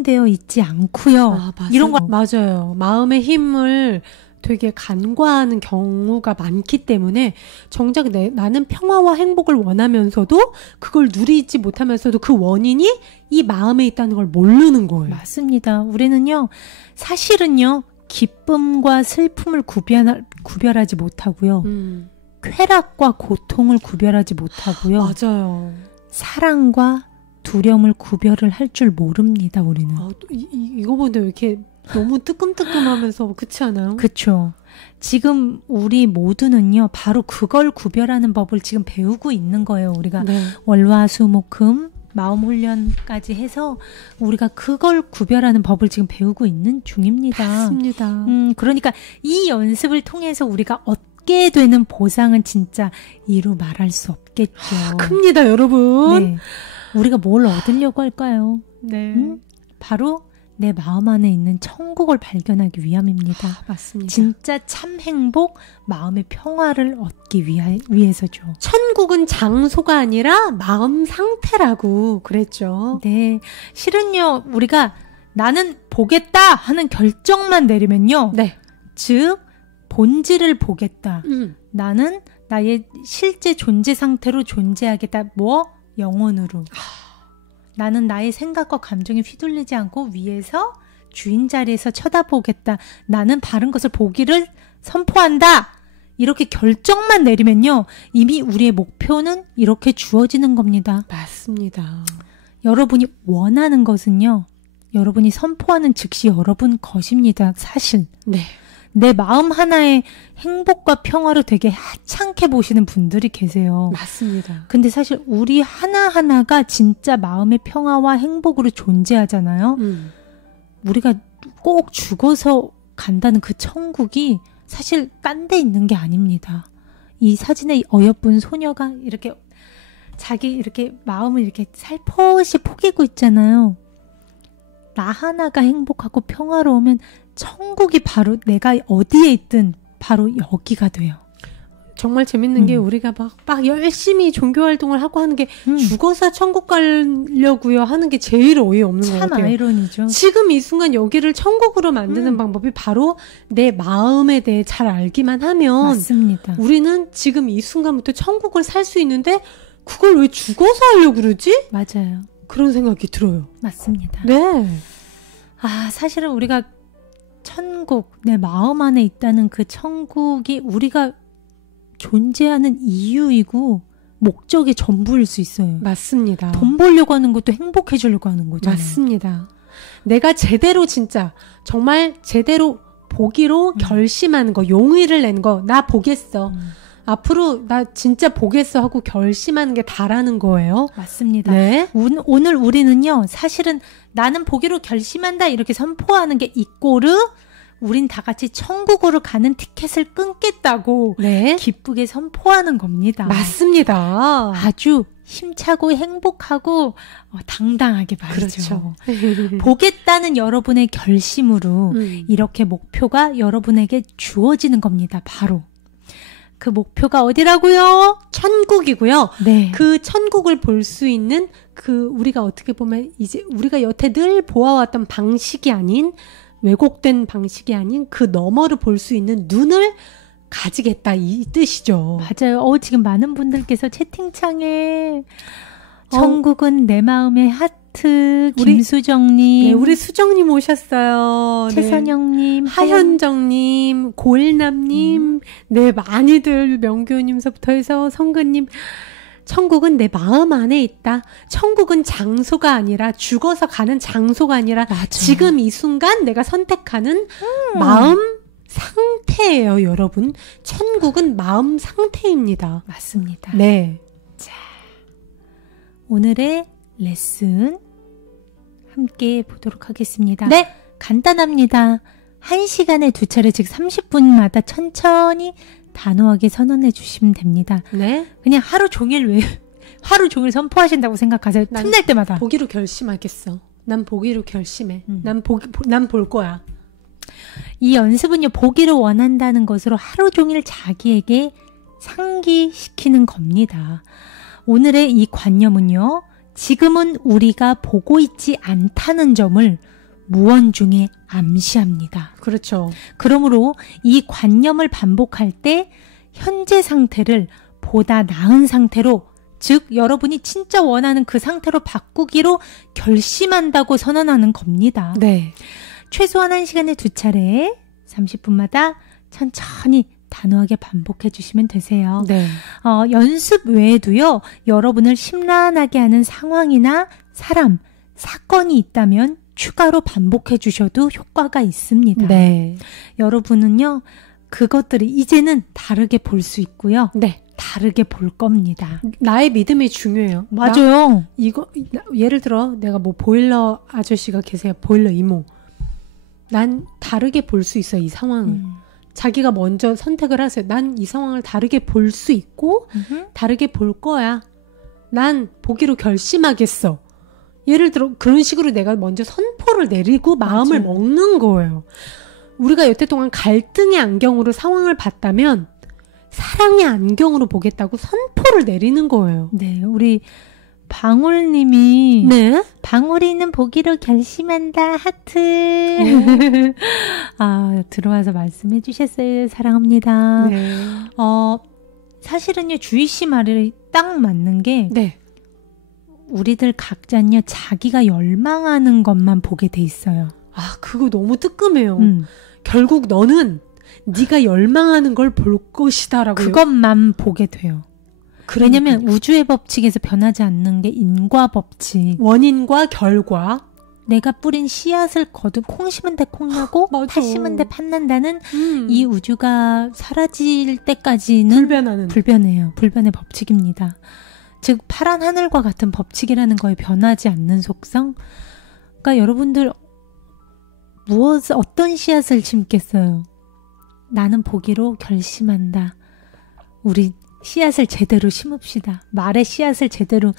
되어 있지 않고요. 아, 이런 거 맞아요. 마음의 힘을 되게 간과하는 경우가 많기 때문에 정작 나는 평화와 행복을 원하면서도 그걸 누리지 못하면서도 그 원인이 이 마음에 있다는 걸 모르는 거예요. 맞습니다. 우리는요, 사실은요, 기쁨과 슬픔을 구별하지 못하고요. 쾌락과 고통을 구별하지 못하고요. 맞아요. 사랑과 두려움을 구별을 할 줄 모릅니다, 우리는. 이거 보는데 왜 이렇게 너무 뜨끔뜨끔하면서 그렇지 않아요? 그렇죠. 지금 우리 모두는요, 바로 그걸 구별하는 법을 지금 배우고 있는 거예요. 우리가 네. 월화수목금 마음 훈련까지 해서 우리가 그걸 구별하는 법을 지금 배우고 있는 중입니다. 맞습니다. 그러니까 이 연습을 통해서 우리가 얻게 되는 보상은 진짜 이루 말할 수 없겠죠. 큽니다, 여러분. 네. 우리가 뭘 얻으려고 할까요? 네. 바로 내 마음 안에 있는 천국을 발견하기 위함입니다. 맞습니다. 진짜 참 행복, 마음의 평화를 얻기 위해서죠. 천국은 장소가 아니라 마음 상태라고 그랬죠. 네. 실은요, 우리가 나는 보겠다 하는 결정만 내리면요. 네. 즉, 본질을 보겠다. 나는 나의 실제 존재 상태로 존재하겠다. 영혼으로. 나는 나의 생각과 감정에 휘둘리지 않고 위에서 주인 자리에서 쳐다보겠다. 나는 바른 것을 보기를 선포한다. 이렇게 결정만 내리면요, 이미 우리의 목표는 이렇게 주어지는 겁니다. 맞습니다. 여러분이 원하는 것은요, 여러분이 선포하는 즉시 여러분 것입니다. 사실. 네. 내 마음 하나에 행복과 평화를 되게 하찮게 보시는 분들이 계세요. 맞습니다. 근데 사실 우리 하나하나가 진짜 마음의 평화와 행복으로 존재하잖아요. 우리가 꼭 죽어서 간다는 그 천국이 사실 딴 데 있는 게 아닙니다. 이 사진에 어여쁜 소녀가 이렇게 자기 이렇게 마음을 이렇게 살포시 포개고 있잖아요. 나 하나가 행복하고 평화로우면 천국이 바로 내가 어디에 있든 바로 여기가 돼요. 정말 재밌는 게 우리가 막 열심히 종교활동을 하고 하는 게 죽어서 천국 가려고요 하는 게 제일 어이없는 것 같아요. 참 아이러니죠. 지금 이 순간 여기를 천국으로 만드는 방법이 바로 내 마음에 대해 잘 알기만 하면 맞습니다. 우리는 지금 이 순간부터 천국을 살 수 있는데 그걸 왜 죽어서 하려고 그러지? 맞아요. 그런 생각이 들어요. 맞습니다. 네. 사실은 우리가 천국, 내 마음 안에 있다는 그 천국이 우리가 존재하는 이유이고 목적의 전부일 수 있어요. 맞습니다. 돈 벌려고 하는 것도 행복해지려고 하는 거잖아요. 맞습니다. 내가 제대로 진짜 정말 제대로 보기로 결심하는 거, 용의를 내는 거, 나 보겠어. 앞으로 나 진짜 보겠어 하고 결심하는 게 다라는 거예요. 맞습니다. 네. 오늘 우리는요, 사실은 나는 보기로 결심한다 이렇게 선포하는 게 이꼬르 우린 다 같이 천국으로 가는 티켓을 끊겠다고 네. 기쁘게 선포하는 겁니다. 맞습니다. 아주 힘차고 행복하고 당당하게 말이죠. 그렇죠. 보겠다는 여러분의 결심으로 이렇게 목표가 여러분에게 주어지는 겁니다. 바로. 그 목표가 어디라고요? 천국이고요. 네. 그 천국을 볼 수 있는 그 우리가 어떻게 보면 이제 우리가 여태 늘 보아왔던 방식이 아닌 왜곡된 방식이 아닌 그 너머를 볼 수 있는 눈을 가지겠다 이 뜻이죠. 맞아요. 지금 많은 분들께서 채팅창에 천국은 내 마음의 하트 김수정님 네, 우리 수정님 오셨어요. 최선영님 네. 하현정님 고일남님 네 많이들 명교님서부터 해서 성근님 천국은 내 마음 안에 있다. 천국은 장소가 아니라 죽어서 가는 장소가 아니라 맞아. 지금 이 순간 내가 선택하는 마음 상태예요, 여러분. 천국은 마음 상태입니다. 맞습니다. 네. 자, 오늘의 레슨 함께 보도록 하겠습니다. 네. 간단합니다. 1시간에 2차례 즉 30분마다 천천히 단호하게 선언해 주시면 됩니다. 네. 그냥 하루 종일 선포하신다고 생각하세요. 틈날 때마다. 보기로 결심하겠어. 난 보기로 결심해. 난 볼 거야. 이 연습은요, 보기를 원한다는 것으로 하루 종일 자기에게 상기시키는 겁니다. 오늘의 이 관념은요, 지금은 우리가 보고 있지 않다는 점을 무언중에 암시합니다. 그렇죠. 그러므로 이 관념을 반복할 때 현재 상태를 보다 나은 상태로, 즉 여러분이 진짜 원하는 그 상태로 바꾸기로 결심한다고 선언하는 겁니다. 네. 최소한 1시간에 2차례 30분마다 천천히 단호하게 반복해 주시면 되세요. 네. 연습 외에도요, 여러분을 심란하게 하는 상황이나 사람, 사건이 있다면 추가로 반복해 주셔도 효과가 있습니다. 네. 여러분은요, 그것들을 이제는 다르게 볼 수 있고요. 네. 다르게 볼 겁니다. 나의 믿음이 중요해요. 맞아요. 예를 들어 내가 뭐 보일러 아저씨가 계세요. 보일러 이모. 난 다르게 볼 수 있어, 이 상황을. 자기가 먼저 선택을 하세요. 난 이 상황을 다르게 볼 수 있고 다르게 볼 거야. 난 보기로 결심하겠어. 예를 들어 그런 식으로 내가 먼저 선포를 내리고 마음을 맞아요. 먹는 거예요. 우리가 여태 동안 갈등의 안경으로 상황을 봤다면 사랑의 안경으로 보겠다고 선포를 내리는 거예요. 네, 우리 방울님이 네? 방울이는 보기로 결심한다 하트. 들어와서 말씀해 주셨어요. 사랑합니다. 네. 사실은요, 주희 씨 말이 딱 맞는 게 네. 우리들 각자는요, 자기가 열망하는 것만 보게 돼 있어요. 그거 너무 뜨끔해요. 결국 너는 네가 열망하는 걸 볼 것이다라고. 그것만 보게 돼요. 왜냐면 우주의 법칙에서 변하지 않는 게 인과 법칙. 원인과 결과. 내가 뿌린 씨앗을 거둔 콩 심은 데 콩 나고 팥 심은 데 팥 난다는 이 우주가 사라질 때까지는 불변해요. 불변의 법칙입니다. 즉 파란 하늘과 같은 법칙이라는 거에 변하지 않는 속성. 그러니까 여러분들 어떤 씨앗을 심겠어요? 나는 보기로 결심한다. 우리 씨앗을 제대로 심읍시다. 말의 씨앗을 제대로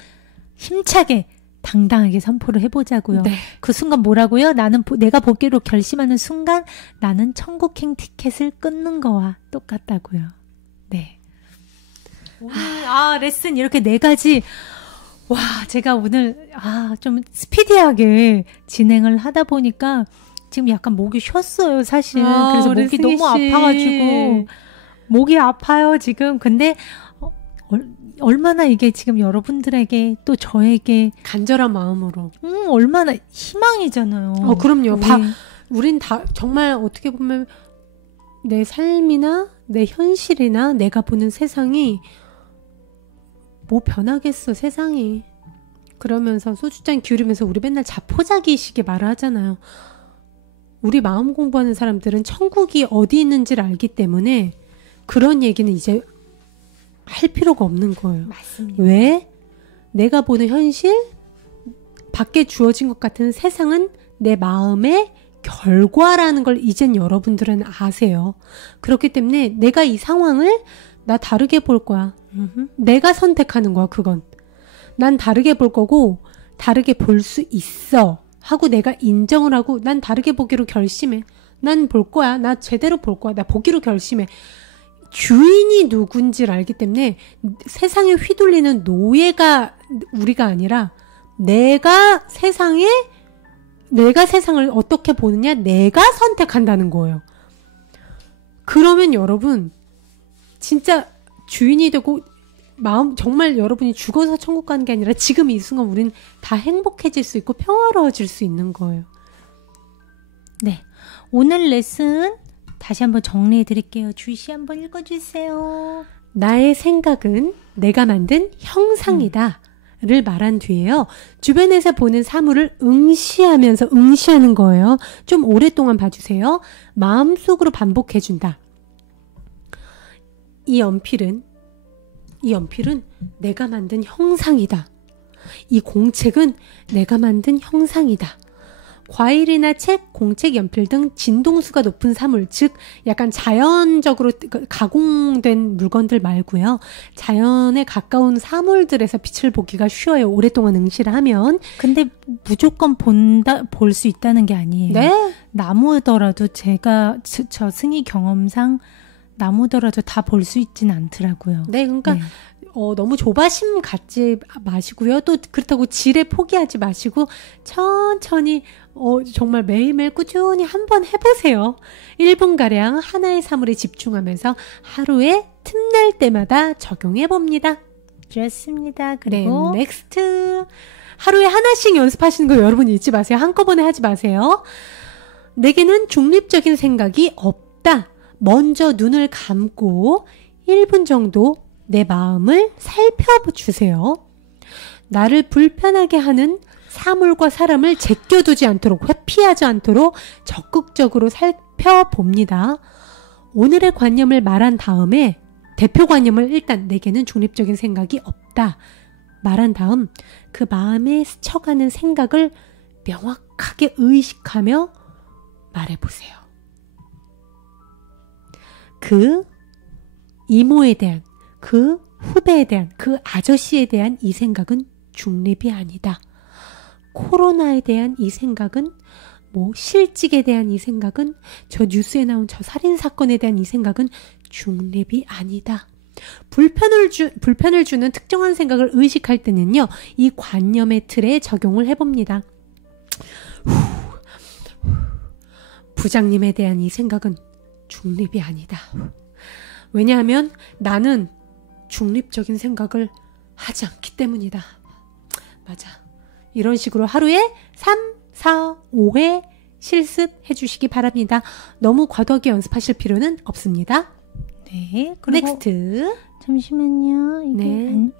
힘차게 당당하게 선포를 해보자고요. 네. 그 순간 뭐라고요? 내가 보기로 결심하는 순간 나는 천국행 티켓을 끊는 거와 똑같다고요. 네. 레슨 이렇게 4가지. 와, 제가 오늘 좀 스피디하게 진행을 하다 보니까 지금 약간 목이 쉬었어요, 사실. 그래서 목이 너무 아파가지고. 목이 아파요, 지금. 근데 얼마나 이게 지금 여러분들에게 또 저에게 간절한 마음으로 얼마나 희망이잖아요. 그럼요. 우린 다 정말 어떻게 보면 내 삶이나 내 현실이나 내가 보는 세상이 뭐 변하겠어 세상이. 그러면서 소주잔 기울이면서 우리 맨날 자포자기식의 말을 하잖아요. 우리 마음 공부하는 사람들은 천국이 어디 있는지를 알기 때문에 그런 얘기는 이제 할 필요가 없는 거예요. 맞습니다. 왜? 내가 보는 현실, 밖에 주어진 것 같은 세상은 내 마음의 결과라는 걸 이젠 여러분들은 아세요. 그렇기 때문에 내가 이 상황을 나 다르게 볼 거야. 내가 선택하는 거야, 그건. 난 다르게 볼 거고 다르게 볼 수 있어 하고 내가 인정을 하고 난 다르게 보기로 결심해. 난 볼 거야. 나 제대로 볼 거야. 나 보기로 결심해. 주인이 누군지를 알기 때문에 세상에 휘둘리는 노예가 우리가 아니라 내가 세상을 어떻게 보느냐 내가 선택한다는 거예요. 그러면 여러분 진짜 주인이 되고 마음 정말 여러분이 죽어서 천국 가는 게 아니라 지금 이 순간 우린 다 행복해질 수 있고 평화로워질 수 있는 거예요. 네, 오늘 레슨 다시 한번 정리해 드릴게요. 주희 씨 한번 읽어주세요. 나의 생각은 내가 만든 형상이다 를 말한 뒤에요. 주변에서 보는 사물을 응시하면서 응시하는 거예요. 좀 오랫동안 봐주세요. 마음속으로 반복해준다. 이 연필은 내가 만든 형상이다. 이 공책은 내가 만든 형상이다. 과일이나 책, 공책, 연필 등 진동수가 높은 사물, 즉 약간 자연적으로 가공된 물건들 말고요. 자연에 가까운 사물들에서 빛을 보기가 쉬워요. 오랫동안 응시를 하면. 근데 무조건 볼 수 있다는 게 아니에요. 네? 나무더라도 저 승희 경험상 나무더라도 다 볼 수 있진 않더라고요. 네, 그러니까 너무 조바심 갖지 마시고요. 또 그렇다고 질에 포기하지 마시고 천천히 정말 매일매일 꾸준히 한번 해보세요. 1분가량 하나의 사물에 집중하면서 하루에 틈날 때마다 적용해봅니다. 좋습니다. 그리고 네, 넥스트. 하루에 하나씩 연습하시는 거 여러분 잊지 마세요. 한꺼번에 하지 마세요. 내게는 중립적인 생각이 없다. 먼저 눈을 감고 1분 정도 내 마음을 살펴주세요. 나를 불편하게 하는 사물과 사람을 제껴두지 않도록, 회피하지 않도록 적극적으로 살펴봅니다. 오늘의 관념을 말한 다음에 대표관념을 일단 내게는 중립적인 생각이 없다 말한 다음 그 마음에 스쳐가는 생각을 명확하게 의식하며 말해보세요. 그 이모에 대한, 그 후배에 대한, 그 아저씨에 대한 이 생각은 중립이 아니다. 코로나에 대한 이 생각은, 실직에 대한 이 생각은, 저 뉴스에 나온 저 살인사건에 대한 이 생각은 중립이 아니다. 불편을 주는 특정한 생각을 의식할 때는요, 이 관념의 틀에 적용을 해봅니다. 부장님에 대한 이 생각은 중립이 아니다. 왜냐하면 나는 중립적인 생각을 하지 않기 때문이다. 맞아. 이런 식으로 하루에 3, 4, 5회 실습해 주시기 바랍니다. 너무 과도하게 연습하실 필요는 없습니다. 네. 그리고 넥스트. 잠시만요. 이게 네.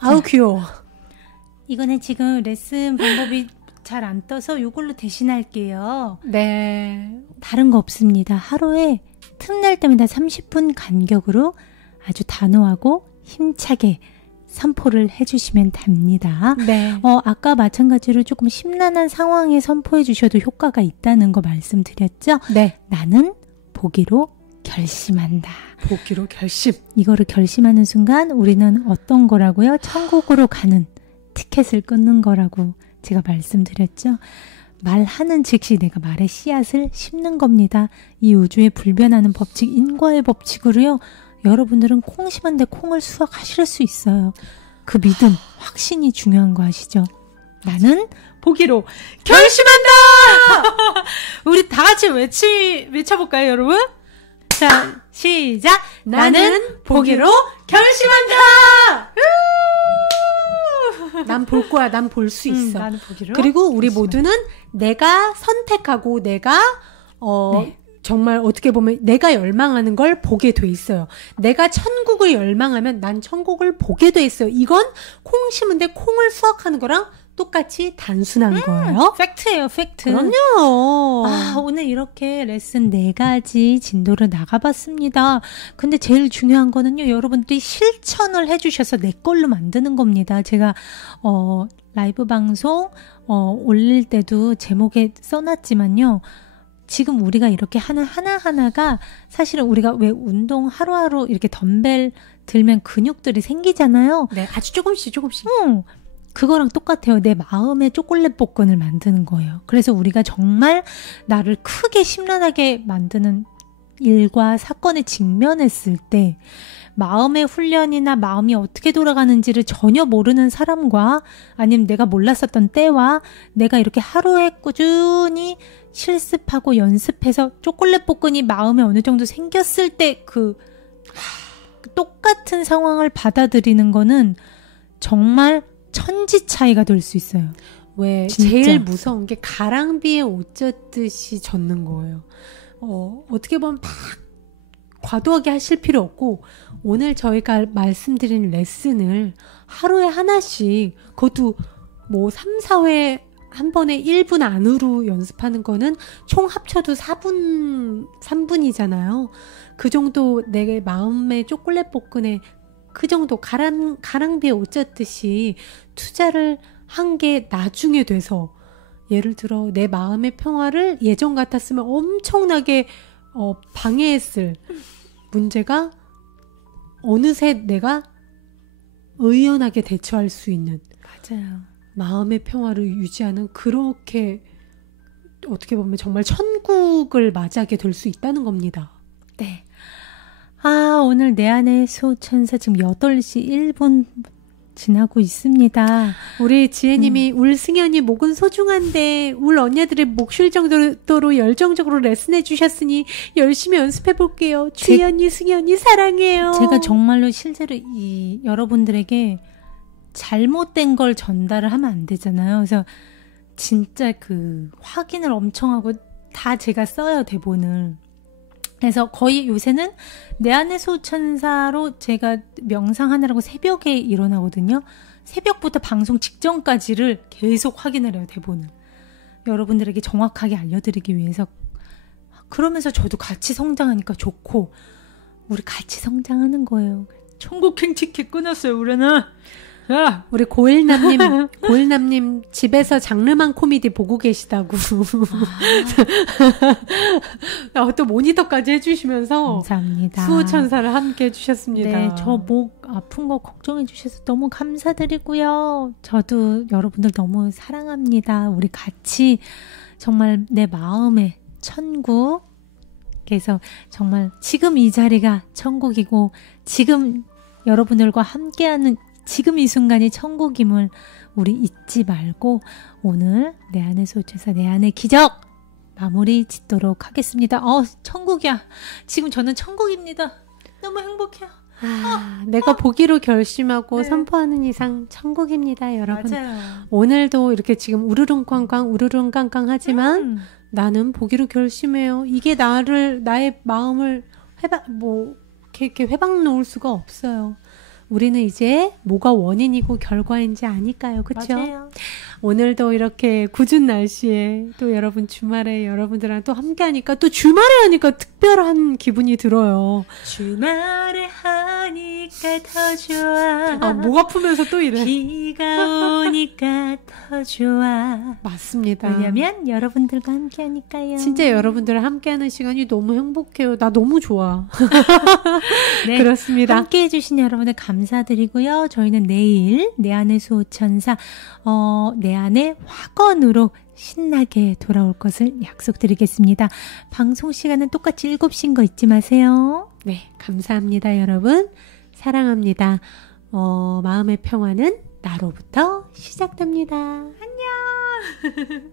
아우 귀여워. 이거는 지금 레슨 방법이 잘 안 떠서 이걸로 대신할게요. 네. 다른 거 없습니다. 하루에 틈날 때마다 30분 간격으로 아주 단호하고 힘차게 선포를 해주시면 됩니다. 네. 아까 마찬가지로 조금 심란한 상황에 선포해 주셔도 효과가 있다는 거 말씀드렸죠? 네. 나는 보기로 결심한다. 보기로 결심. 이거를 결심하는 순간 우리는 어떤 거라고요? 천국으로 가는 티켓을 끊는 거라고 제가 말씀드렸죠. 말하는 즉시 내가 말의 씨앗을 심는 겁니다. 이 우주의 불변하는 법칙, 인과의 법칙으로요. 여러분들은 콩 심은데 콩을 수확하실 수 있어요. 그 믿음, 확신이 중요한 거 아시죠? 나는 보기로 결심한다! 우리 다 같이 외쳐볼까요, 여러분? 자, 시작! 나는 보기로 결심한다. 난 볼 거야. 난 볼 수 있어. 나는 보기로. 그리고 우리 모두는 내가 선택하고 내가 네. 정말 어떻게 보면 내가 열망하는 걸 보게 돼 있어요. 내가 천국을 열망하면 난 천국을 보게 돼 있어요. 이건 콩 심은데 콩을 수확하는 거랑 똑같이 단순한 거예요. 팩트예요, 팩트. 그럼요. 오늘 이렇게 레슨 4가지 진도를 나가봤습니다. 근데 제일 중요한 거는요, 여러분들이 실천을 해주셔서 내 걸로 만드는 겁니다. 제가 라이브 방송 올릴 때도 제목에 써놨지만요. 지금 우리가 이렇게 하나하나가 사실은 우리가 왜 운동 하루하루 이렇게 덤벨 들면 근육들이 생기잖아요. 네, 아주 조금씩. 그거랑 똑같아요. 내 마음의 초콜릿 복근을 만드는 거예요. 그래서 우리가 정말 나를 크게 심란하게 만드는 일과 사건에 직면했을 때 마음의 훈련이나 마음이 어떻게 돌아가는지를 전혀 모르는 사람과 아니면 내가 몰랐었던 때와 내가 이렇게 하루에 꾸준히 실습하고 연습해서 초콜릿 복근이 마음에 어느 정도 생겼을 때 똑같은 상황을 받아들이는 거는 정말 천지 차이가 될 수 있어요. 왜 진짜. 제일 무서운 게 가랑비에 옷 젖듯이 젖는 거예요. 어떻게 보면 막 과도하게 하실 필요 없고 오늘 저희가 말씀드린 레슨을 하루에 하나씩 그것도 뭐 3, 4회 한 번에 1분 안으로 연습하는 거는 총 합쳐도 3분이잖아요. 그 정도 내 마음의 초콜릿 복근에 그 정도 가랑비에 옷 젖듯이 투자를 한 게 나중에 돼서 예를 들어 내 마음의 평화를 예전 같았으면 엄청나게 방해했을 문제가 어느새 내가 의연하게 대처할 수 있는 맞아요. 마음의 평화를 유지하는 그렇게 어떻게 보면 정말 천국을 맞이하게 될 수 있다는 겁니다. 네. 오늘 내 안의 소천사 지금 8시 1분 지나고 있습니다. 우리 지혜님이 울 승현이 목은 소중한데 울 언니들의 목 쉴 정도로 열정적으로 레슨해 주셨으니 열심히 연습해 볼게요. 주희 언니, 승희 언니 사랑해요. 제가 정말로 실제로 여러분들에게 잘못된 걸 전달을 하면 안 되잖아요. 그래서 진짜 확인을 엄청 하고 다 제가 써요, 대본을. 그래서 거의 요새는 내 안의 소천사로 제가 명상하느라고 새벽에 일어나거든요. 새벽부터 방송 직전까지를 계속 확인을 해요, 대본을. 여러분들에게 정확하게 알려드리기 위해서. 그러면서 저도 같이 성장하니까 좋고 우리 같이 성장하는 거예요. 천국행 티켓 끊었어요, 우리는. 야, 우리 고일남님 집에서 장르만 코미디 보고 계시다고. 또 모니터까지 해주시면서 감사합니다. 수호천사를 함께 해주셨습니다. 네, 저 목 아픈 거 걱정해 주셔서 너무 감사드리고요. 저도 여러분들 너무 사랑합니다. 우리 같이 정말 내 마음의 천국. 그래서 정말 지금 이 자리가 천국이고 지금 여러분들과 함께하는 지금 이 순간이 천국임을 우리 잊지 말고 오늘 내 안의 소천사 내 안의 기적 마무리 짓도록 하겠습니다. 천국이야. 지금 저는 천국입니다. 너무 행복해요. 내가 보기로 결심하고 선포하는 이상 천국입니다, 여러분. 맞아요. 오늘도 이렇게 지금 우르릉깡깡 하지만 나는 보기로 결심해요. 이게 나의 마음을 이렇게 회방 놓을 수가 없어요. 우리는 이제 뭐가 원인이고 결과인지 아니까요. 그렇죠? 맞아요. 오늘도 이렇게 궂은 날씨에 또 여러분 주말에 여러분들랑 또 함께 하니까 또 주말에 하니까 특별한 기분이 들어요. 주말에 하니까 더 좋아. 목 아프면서 또 이래. 비가 오니까 더 좋아. 맞습니다. 왜냐면 여러분들과 함께 하니까요. 진짜 여러분들과 함께 하는 시간이 너무 행복해요. 나 너무 좋아. 네, 그렇습니다. 함께 해주신 여러분들 감사드리고요. 저희는 내일 내 안의 소천사 내 안의 화건으로 신나게 돌아올 것을 약속드리겠습니다. 방송 시간은 똑같이 7시인 거 잊지 마세요. 네, 감사합니다, 여러분. 사랑합니다. 마음의 평화는 나로부터 시작됩니다. 안녕.